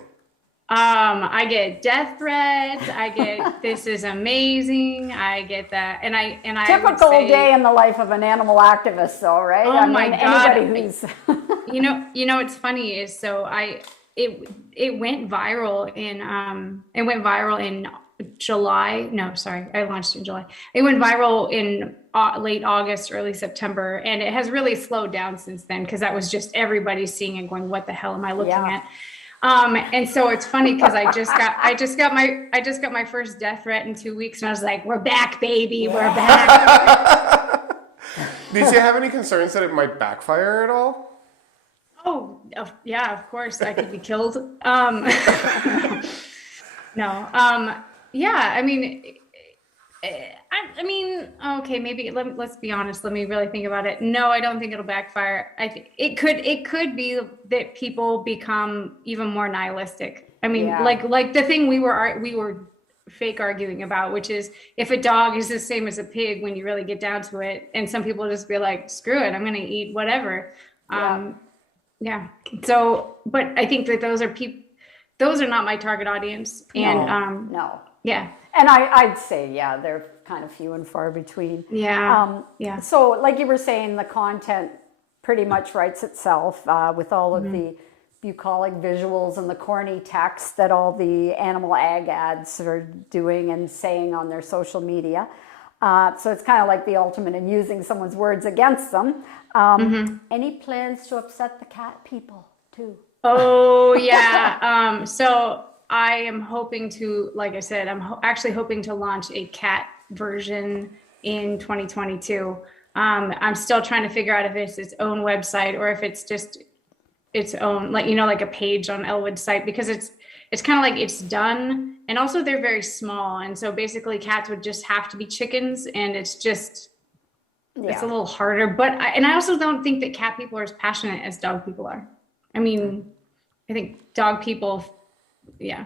I get death threats. I get, this is amazing. I get that. And I typical day in the life of an animal activist though, right? Oh my God. Anybody who's you know, what's funny is, so it went viral in July. No, sorry. I launched in July. It went viral in late August, early September. And it has really slowed down since then, because that was just everybody seeing it going, what the hell am I looking at? And so it's funny because I just got my first death threat in 2 weeks, and I was like, we're back, baby. We're back. Did you have any concerns that it might backfire at all? Oh, yeah, of course I could be killed. No. Yeah, I mean, okay, maybe let's be honest. Let me really think about it. No, I don't think it'll backfire. I think it could be that people become even more nihilistic. I mean, like the thing we were fake arguing about, which is if a dog is the same as a pig when you really get down to it, and some people just be like, screw it, I'm going to eat whatever. Yeah. So, but I think that those are not my target audience. And No. yeah. And I'd say, yeah, they're kind of few and far between. Yeah. Yeah. So like you were saying, the content pretty much writes itself with all of the bucolic visuals and the corny text that all the animal ag ads are doing and saying on their social media. So it's kind of like the ultimate in using someone's words against them. Any plans to upset the cat people too? Oh, yeah. So I am hoping to, like I said, I'm actually hoping to launch a cat version in 2022. I'm still trying to figure out if it's its own website or if it's just its own, like, like a page on Elwood's site, because it's kind of like it's done. And also they're very small. And so basically cats would just have to be chickens, and it's just, it's a little harder. But I also don't think that cat people are as passionate as dog people are. I mean, I think dog people, yeah,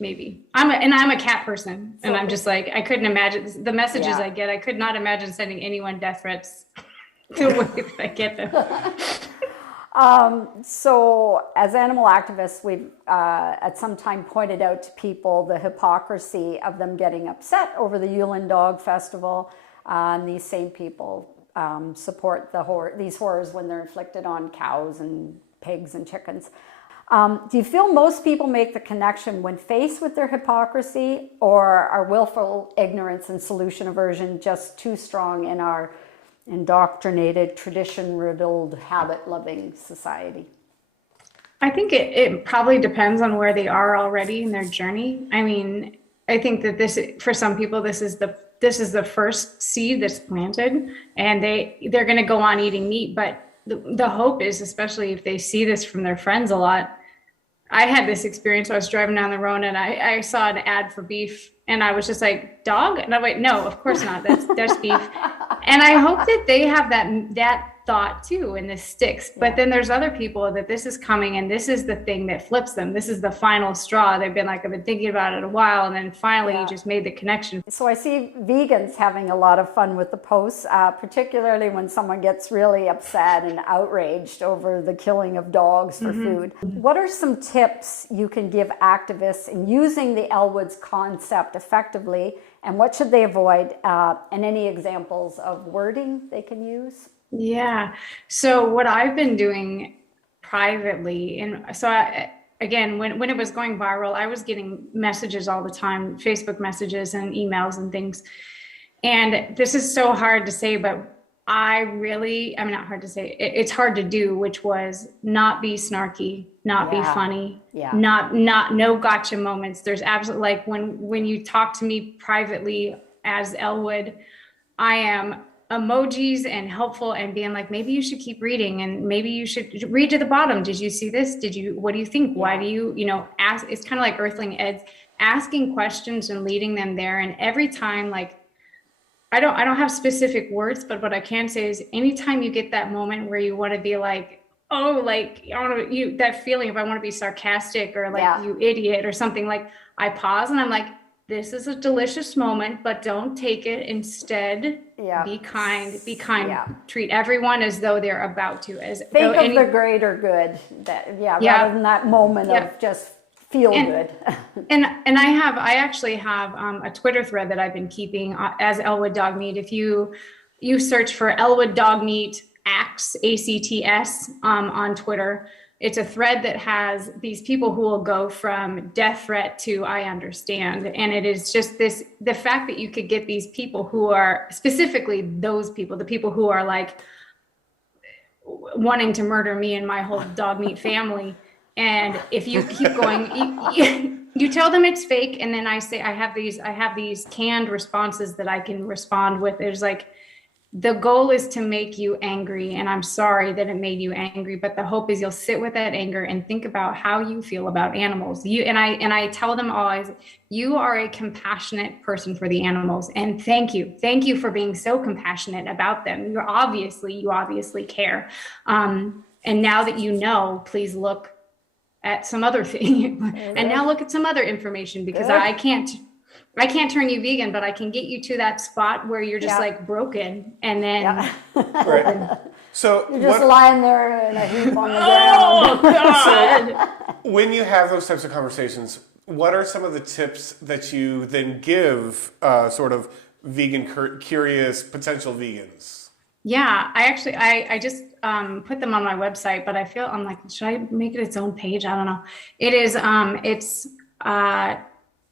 maybe. I'm a cat person, and I'm just like, I couldn't imagine the messages I get. I could not imagine sending anyone death threats the way that I get them. So as animal activists, we've at some time pointed out to people the hypocrisy of them getting upset over the Yulin Dog Festival. And these same people support these horrors when they're inflicted on cows and pigs and chickens. Do you feel most people make the connection when faced with their hypocrisy, or are willful ignorance and solution aversion just too strong in our indoctrinated, tradition-riddled, habit-loving society? I think it probably depends on where they are already in their journey. I mean, I think that for some people, this is the first seed that's planted, and they're going to go on eating meat. But the hope is, especially if they see this from their friends a lot. I had this experience. I was driving down the road and I saw an ad for beef, and I was just like, dog? And I went, no, of course not. That's beef. And I hope that they have that thought too, and this sticks. But then there's other people that this is coming, and this is the thing that flips them. This is the final straw. They've been like, I've been thinking about it a while, and then finally you just made the connection. So I see vegans having a lot of fun with the posts, particularly when someone gets really upset and outraged over the killing of dogs for food. What are some tips you can give activists in using the Elwood's concept effectively, and what should they avoid, and any examples of wording they can use? Yeah. So what I've been doing privately, and so again, when it was going viral, I was getting messages all the time, Facebook messages and emails and things. And this is so hard to say, but not hard to say, it's hard to do, which was not be snarky, not be funny, no gotcha moments. There's absolutely, like when you talk to me privately as Elwood, I am emojis and helpful and being like, maybe you should keep reading, and maybe you should read to the bottom. Did you see this? What do you think? Why do you ask? It's kind of like Earthling Eds, asking questions and leading them there. And every time, like, I don't have specific words, but what I can say is anytime you get that moment where you want to be like, oh, like, that feeling of I want to be sarcastic or like, you idiot or something, like, I pause and I'm like, this is a delicious moment, but don't take it. Instead, be kind. Treat everyone as though they're about to. Think of the greater good. Rather than that moment of just feel good. and I actually have a Twitter thread that I've been keeping as Elwood Dog Meat. If you search for Elwood Dog Meat ACTS, ACTS on Twitter. It's a thread that has these people who will go from death threat to I understand. And it is just the fact that you could get these people who are specifically those people, the people who are like wanting to murder me and my whole dog meat family. And if you keep going, you tell them it's fake. And then I say, I have these canned responses that I can respond with. There's like, the goal is to make you angry, and I'm sorry that it made you angry, but the hope is you'll sit with that anger and think about how you feel about animals. I tell them always, you are a compassionate person for the animals, and thank you for being so compassionate about them. You obviously care. And now that you know, please look at some other thing, and now look at some other information, because I can't turn you vegan, but I can get you to that spot where you're just like broken, and then Right. So You're just lying there in a heap on the ground. Oh, God. when you have those types of conversations, what are some of the tips that you then give sort of vegan curious potential vegans? Yeah, I just put them on my website, but I feel I'm like, should I make it its own page? I don't know. It is it's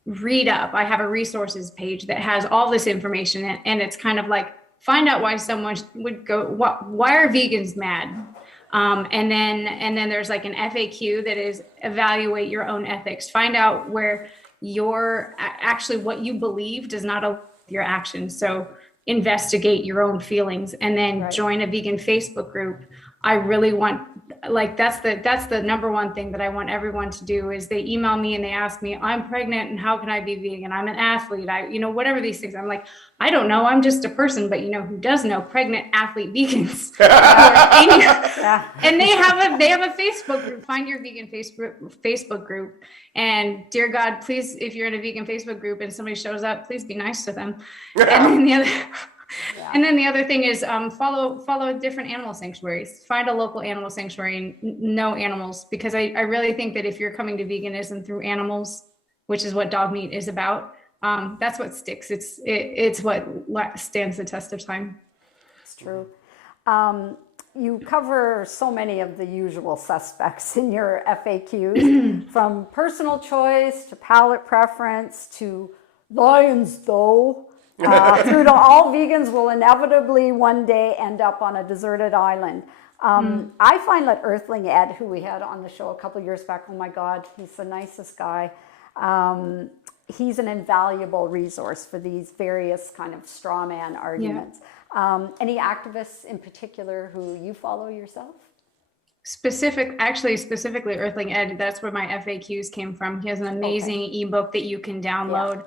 Read Up. I have a resources page that has all this information, and it's kind of like find out why someone would go. Why are vegans mad? And then there's like an FAQ that is evaluate your own ethics. Find out where your actually what you believe does not align with your actions. So investigate your own feelings, and then join a vegan Facebook group. I really want, like, that's the number one thing that I want everyone to do is they email me and they ask me, I'm pregnant and how can I be vegan? I'm an athlete. Whatever these things. I'm like, I don't know. I'm just a person, but who does know? Pregnant athlete vegans. And they have a Facebook group. Find your vegan Facebook group. And dear God, please, if you're in a vegan Facebook group and somebody shows up, please be nice to them. And then the other thing is follow different animal sanctuaries. Find a local animal sanctuary and know animals, because I really think that if you're coming to veganism through animals, which is what dog meat is about, that's what sticks. It's what stands the test of time. It's true. You cover so many of the usual suspects in your FAQs, from personal choice to palate preference to lions, though. Through to all vegans will inevitably one day end up on a deserted island. I find that Earthling Ed, who we had on the show a couple years back, oh my God, he's the nicest guy. He's an invaluable resource for these various kind of straw man arguments. Any activists in particular who you follow yourself? Specifically Earthling Ed, that's where my FAQs came from. He has an amazing ebook that you can download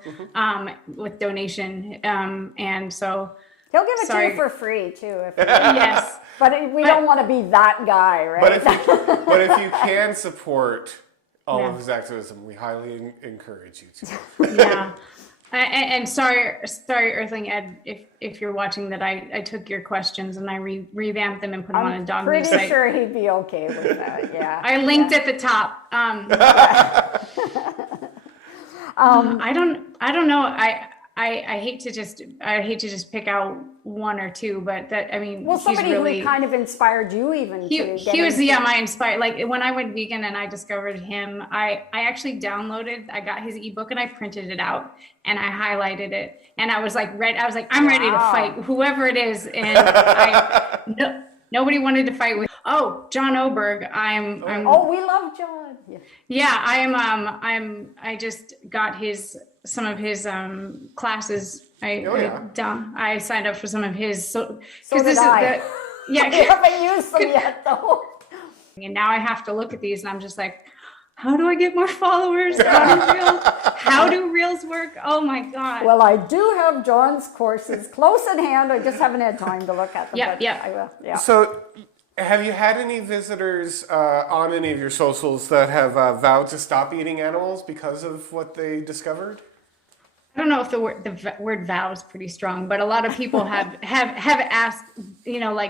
with donation. And so he'll give it to you for free too. Yes. But we don't want to be that guy, right? But if you can support all of his activism, we highly encourage you to. Yeah. And sorry, Earthling Ed, if you're watching that, I took your questions and I revamped them and put them on a dog meat site. I'm pretty sure he'd be okay with that. Yeah. I linked at the top. I don't know. I hate to just pick out one or two, but somebody who kind of inspired you he was my inspired. Like when I went vegan and I discovered him, I actually I got his ebook and I printed it out and I highlighted it and I was like I'm ready to fight whoever it is, and nobody wanted to fight with. Oh, John Oberg. we love John. Yeah, I just got some of his classes. I signed up for some of his. So did I. I haven't used them yet though. And now I have to look at these and I'm just like, how do I get more followers? How do reels work? Oh my God. Well, I do have John's courses close at hand. I just haven't had time to look at them. I will. Yeah. So have you had any visitors on any of your socials that have vowed to stop eating animals because of what they discovered? I don't know if the word vow is pretty strong, but a lot of people have asked,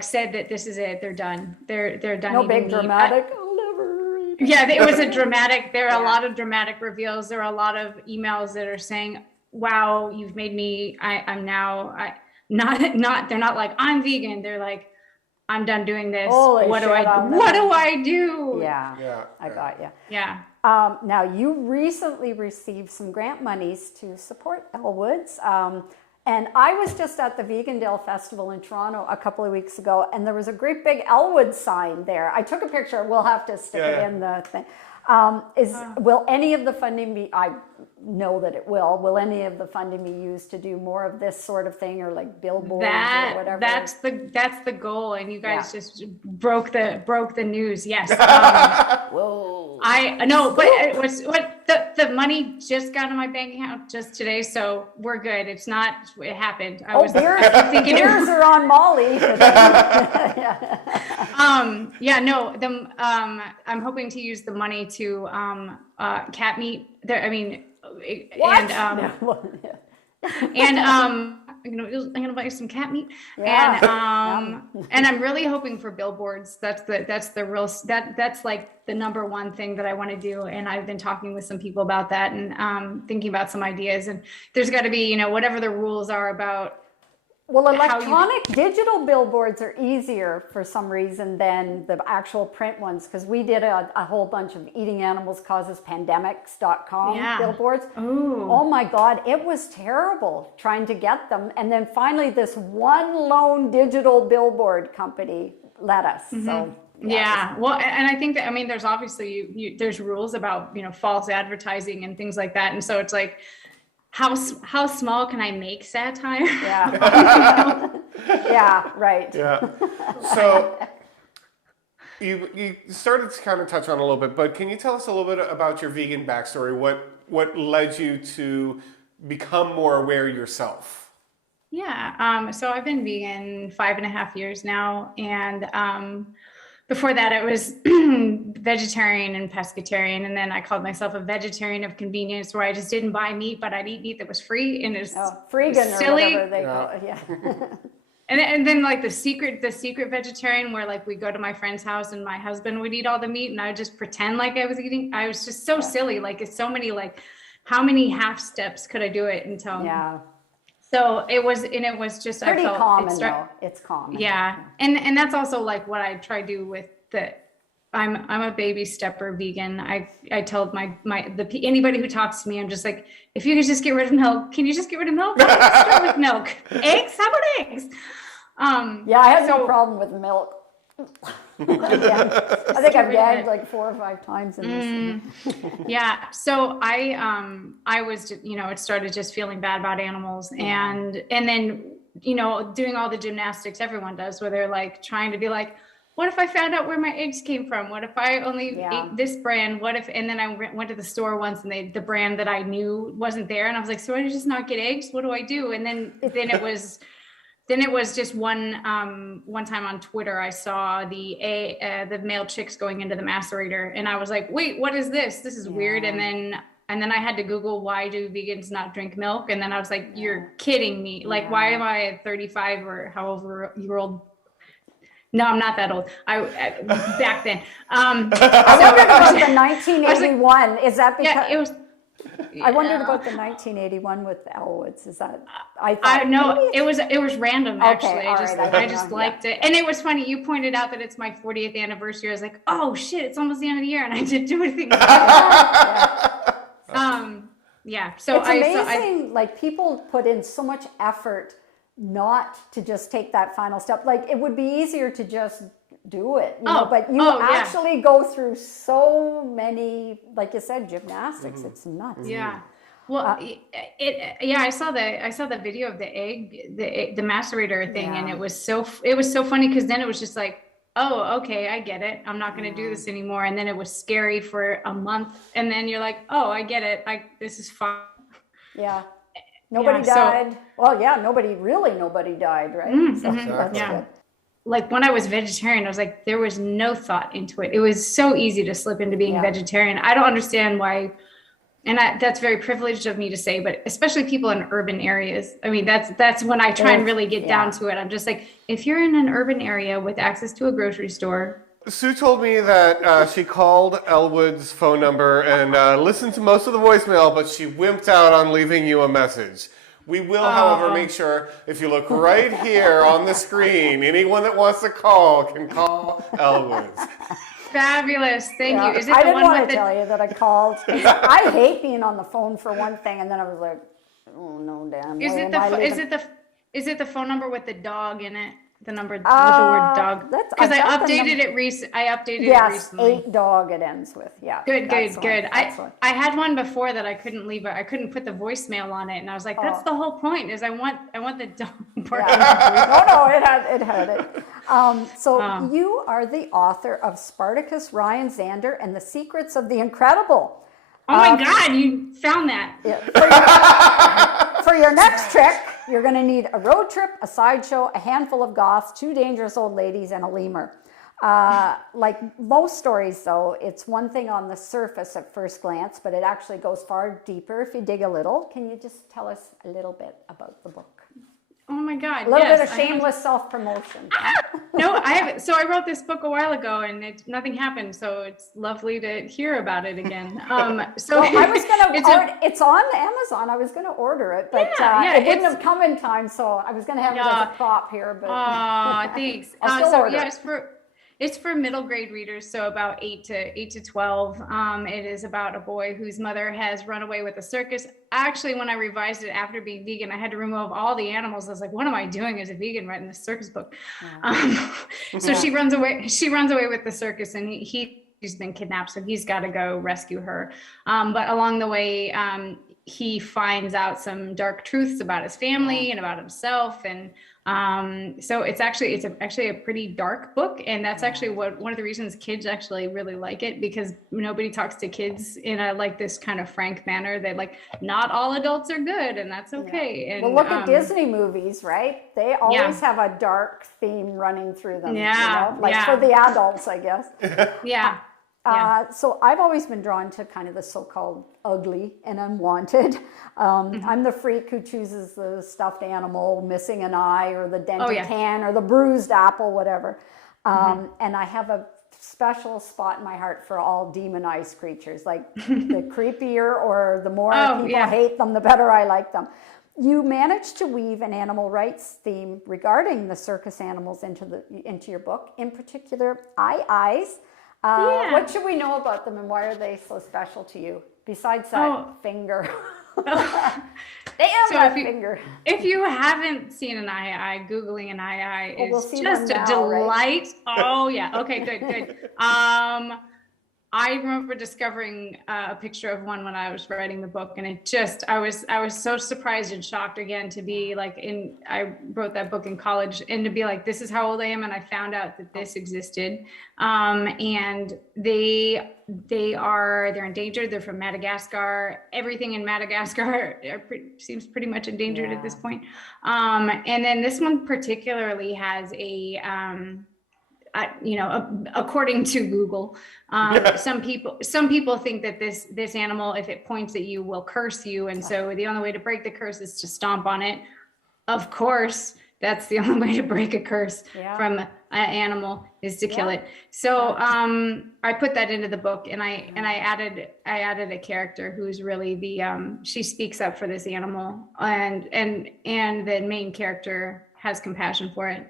said that this is it. They're done. They're done. No big dramatic. I'll never eat. Yeah, it was a dramatic. There are a lot of dramatic reveals. There are a lot of emails that are saying, "Wow, you've made me. I'm now. Not. They're not like I'm vegan. They're like, I'm done doing this. What do I do? Yeah. I got you. Yeah. Now, you recently received some grant monies to support Elwood's. And I was just at the Vegandale Festival in Toronto a couple of weeks ago, and there was a great big Elwood sign there. I took a picture. We'll have to stick it in the thing. Will any of the funding be, I know that it will any of the funding be used to do more of this sort of thing, or like billboards or whatever? That's the goal, and you guys just broke the news. Yes. Whoa. I know, but the money just got in my bank account just today, so we're good. It happened. Beers are on Molly. I'm hoping to use the money to cat meat. I'm gonna buy you some cat meat. Yeah. And I'm really hoping for billboards. That's like the number one thing that I want to do. And I've been talking with some people about that and thinking about some ideas. And there's got to be, whatever the rules are about. Well, electronic digital billboards are easier for some reason than the actual print ones, because we did a whole bunch of eating animals causes pandemics.com billboards. Ooh. Oh my God, it was terrible trying to get them. And then finally this one lone digital billboard company let us. So yeah. Well, and I think that, there's obviously there's rules about, false advertising and things like that. And so it's like, how small can I make satire? Yeah. Yeah, right. Yeah. So you started to kind of touch on it a little bit, but can you tell us a little bit about your vegan backstory? What led you to become more aware yourself? Yeah. So I've been vegan 5.5 years now. And before that, I was vegetarian and pescatarian. And then I called myself a vegetarian of convenience, where I just didn't buy meat, but I'd eat meat that was free. And it's freegan silly. or whatever they call it. Yeah. And then like the secret vegetarian, where like we go to my friend's house and my husband would eat all the meat and I would just pretend like I was eating. I was just so silly. Like it's so many, like how many half steps could I do it until? Yeah. So it was just pretty common though. It's common. Yeah. And that's also like what I try to do with I'm a baby stepper vegan. I told anybody who talks to me, I'm just like, if you could just get rid of milk, can you just get rid of milk? Let's start with milk. Eggs? How about eggs? I have no problem with milk. I think I've gagged like 4 or 5 times in this. Yeah. So I was, it started just feeling bad about animals and then, doing all the gymnastics everyone does, where they're like trying to be like, what if I found out where my eggs came from? What if I only ate this brand? And then I went to the store once and the brand that I knew wasn't there. And I was like, so I just not get eggs? What do I do? And then it was, just one time on Twitter, I saw the male chicks going into the macerator, and I was like, wait, what is this? This is weird. And then I had to Google, why do vegans not drink milk? And then I was like, you're kidding me. Like, why am I at 35 or however year old? No, I'm not that old. Back then. I wondered about the 1981. Is that because? Yeah, it was. I wondered about the 1981 with the Elwoods. Is that? I know it was random actually. Okay, I just liked it, and it was funny. You pointed out that it's my 40th anniversary. I was like, oh shit, it's almost the end of the year, and I didn't do anything. So it's amazing. Like people put in so much effort not to just take that final step. Like it would be easier to just do it, but you actually go through so many, like you said, gymnastics. It's nuts. Yeah. Well, I saw the video of the macerator thing, and it was so funny, because then it was just like, oh, okay, I get it. I'm not going to do this anymore. And then it was scary for a month, and then you're like, oh, I get it. This is fun. Yeah. Nobody died. Nobody died, right? That's good. Like when I was vegetarian, I was like, there was no thought into it. It was so easy to slip into being vegetarian. I don't understand why. And that's very privileged of me to say, but especially people in urban areas. I mean, that's when I try and really get down to it. I'm just like, if you're in an urban area with access to a grocery store. Sue told me that she called Elwood's phone number and listened to most of the voicemail, but she wimped out on leaving you a message. We will, however, make sure, if you look right here on the screen, anyone that wants to call can call Elwood's. Fabulous. Thank you. Is it I didn't want to tell you that I called. I hate being on the phone for one thing, and then I was like, oh, no, damn. Is it the phone number with the dog in it? The number with the word dog, because I updated it recently. Yes, 8 dog it ends with. Yeah. Good. I had one before that I couldn't leave. I couldn't put the voicemail on it, and I was like, that's the whole point. Is I want the dog part. No, it had it. So you are the author of Spartacus, Ryan Zander, and the Secrets of the Incredible. Oh my God, you found that. Yeah, for your next trick, you're going to need a road trip, a sideshow, a handful of goths, 2 dangerous old ladies, and a lemur. Like most stories, though, it's one thing on the surface at first glance, but it actually goes far deeper if you dig a little. Can you just tell us a little bit about the book? Oh my God. A little yes, bit of shameless self-promotion. No, so I wrote this book a while ago and nothing happened. So it's lovely to hear about it again. So well, I was going to it's on Amazon. I was going to order it, but it wouldn't have come in time. So I was going to have it as a prop here, but thanks. I'll still order it. It's for middle grade readers, so about 8 to 12. It is about a boy whose mother has run away with a circus. Actually, when I revised it after being vegan, I had to remove all the animals. I was like, what am I doing as a vegan writing this circus book? So she runs away. She runs away with the circus, and he's been kidnapped, so he's got to go rescue her. But along the way, he finds out some dark truths about his family and about himself, and so it's actually a pretty dark book, and that's actually one of the reasons kids actually really like it, because nobody talks to kids in a like this kind of frank manner. They like, not all adults are good, and that's okay. And well, look at Disney movies, right? They always have a dark theme running through them. For the adults, I guess. So I've always been drawn to kind of the so-called ugly and unwanted. I'm the freak who chooses the stuffed animal missing an eye, or the dented can, or the bruised apple, whatever. And I have a special spot in my heart for all demonized creatures. Like the creepier or the more people hate them, the better I like them. You managed to weave an animal rights theme regarding the circus animals into your book, in particular, eyes. What should we know about them, and why are they so special to you? Besides that finger. They have that finger. If you haven't seen an eye, Googling an eye is just a Right? delight. Oh yeah. Okay, good. I remember discovering a picture of one when I was writing the book, and I was so surprised and shocked again to be like I wrote that book in college, and to be like, this is how old I am, and I found out that this existed. And they're endangered. They're from Madagascar. Everything in Madagascar seems pretty much endangered at this point. And then this one particularly has according to Google, some people think that this animal, if it points at you, will curse you, and so the only way to break the curse is to stomp on it. Of course, that's the only way to break a curse from an animal, is to kill it. So I put that into the book, and I added a character who's really she speaks up for this animal, and the main character has compassion for it.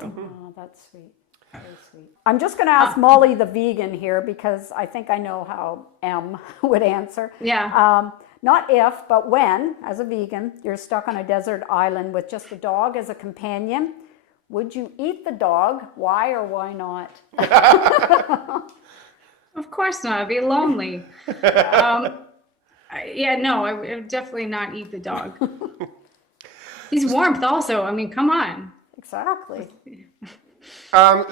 Oh, that's sweet. Very sweet. I'm just going to ask Molly the vegan here, because I think I know how M would answer. Not if, but when, as a vegan, you're stuck on a desert island with just a dog as a companion, would you eat the dog? Why or why not? Of course not. I'd be lonely. I would definitely not eat the dog. He's warmth also. I mean, come on. Exactly.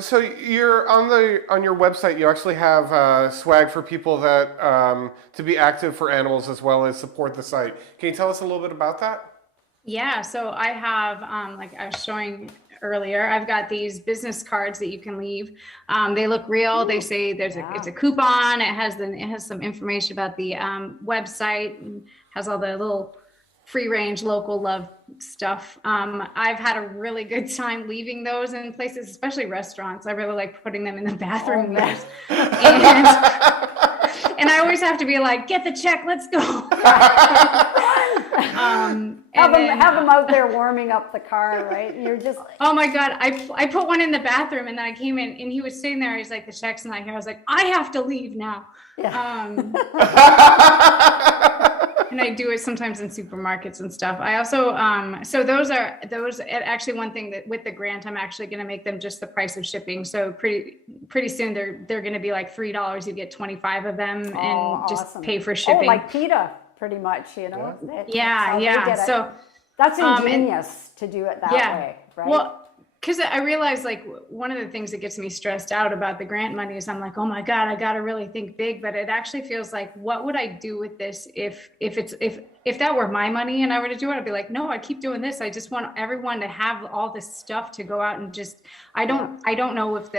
So you're on your website. You actually have swag for people that to be active for animals as well as support the site. Can you tell us a little bit about that? Yeah. So I have, like I was showing earlier, I've got these business cards that you can leave. They look real. They say it's a coupon. It has some information about the website, and has all the little free range local love stuff. I've had a really good time leaving those in places, especially restaurants. I really like putting them in the bathroom mirrors. And I always have to be like, get the check, let's go. Have them out there warming up the car, right? And you're just oh my God, I put one in the bathroom, and then I came in and he was sitting there. He's like, the check's not here. I was like, I have to leave now. And I do it sometimes in supermarkets and stuff. I also, so those actually one thing that with the grant, I'm actually going to make them just the price of shipping. So pretty soon they're going to be like $3. You get 25 of them and just pay for shipping. Oh, like PETA, pretty much, Yeah. So that's ingenious to do it that way, right? Well, because I realized like one of the things that gets me stressed out about the grant money is I'm like, oh my God, I got to really think big. But it actually feels like, what would I do with this if that were my money and I were to do it? I'd be like, no, I keep doing this. I just want everyone to have all this stuff to go out and just. I don't know if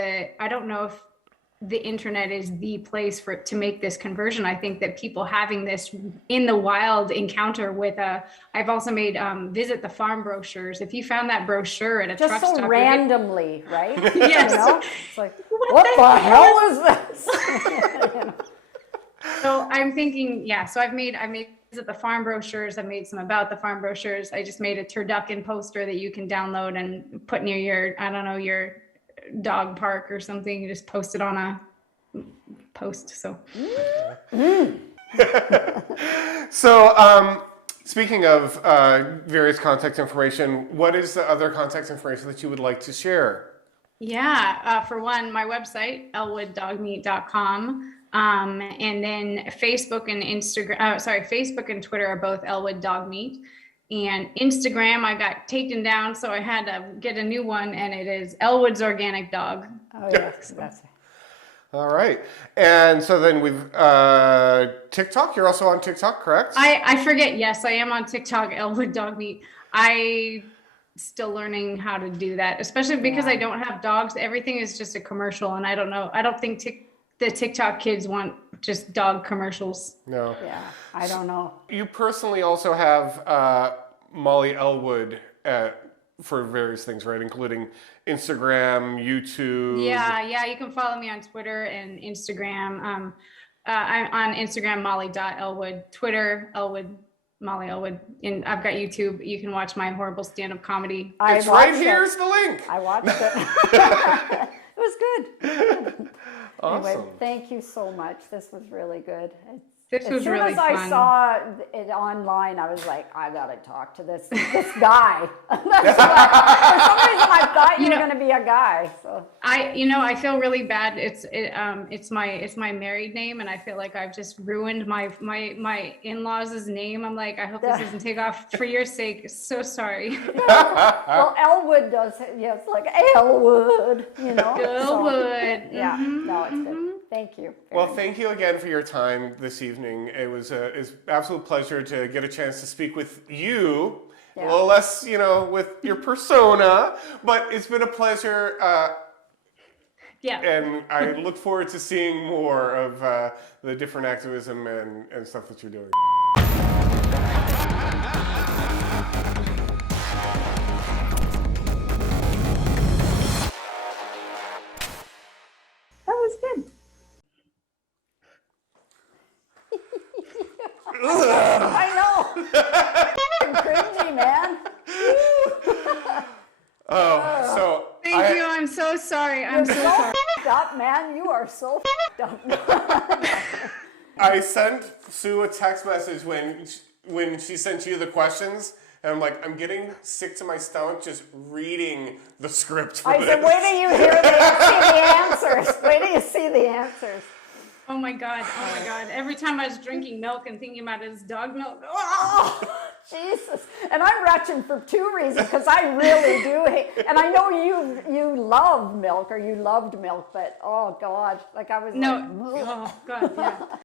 the internet is the place for to make this conversion. I think that people having this in the wild encounter with I've also made visit the farm brochures. If you found that brochure at a Just truck so stop, randomly, right? Yes. You know? It's like, what the hell is this? You know? So I'm thinking, so I made visit the farm brochures. I made some about the farm brochures. I just made a turducken poster that you can download and put near your, I don't know, your dog park or something. You just post it on a post. So So speaking of various contact information, what is the other contact information that you would like to share? For one, my website, elwooddogmeat.com. And then Facebook and Facebook and Twitter are both Elwood Dog Meat. And Instagram, I got taken down, so I had to get a new one, and it is Elwood's Organic Dog. Oh, yes, that's it. All right. And so then we've TikTok. You're also on TikTok, correct? I forget. Yes, I am on TikTok, Elwood Dog Meat. I still learning how to do that, especially because I don't have dogs. Everything is just a commercial, and I don't know. I don't think the TikTok kids want just dog commercials. No. Yeah, I don't know. You personally also have Molly Elwood for various things, right? Including Instagram, YouTube. Yeah. You can follow me on Twitter and Instagram. I'm on Instagram, molly.elwood, Twitter, Elwood, Molly Elwood. And I've got YouTube. You can watch my horrible stand-up comedy. It's right here's the link. I watched it. It was good. Awesome. Anyway, thank you so much. This was really good. This was really fun. As soon as I saw it online, I was like, I gotta talk to this guy. That's why, for some reason, I thought you were gonna be a guy. So I feel really bad. It's my married name, and I feel like I've just ruined my in-laws' name. I'm like, I hope this doesn't take off for your sake. So sorry. Well, Elwood does. Yes, like Elwood. You know. Elwood. So, yeah. No, it's good. Thank you. Well, thank you again for your time this evening. It was an absolute pleasure to get a chance to speak with you. A little less, with your persona, but it's been a pleasure. And I look forward to seeing more of the different activism and stuff that you're doing. That was good. I know. Cringy, man. Thank you. I'm so sorry. I'm so sorry. Up, man. You are so up. I sent Sue a text message when she sent you the questions, and I'm like, I'm getting sick to my stomach just reading the script for this. I said, wait till you hear see the answers. Wait till you see the answers. Oh my God. Every time I was drinking milk and thinking about it as dog milk. Oh, Jesus. And I'm retching for two reasons, because I really do hate, and I know you love milk, or you loved milk, but oh God, like I was No. like, Oh God, yeah.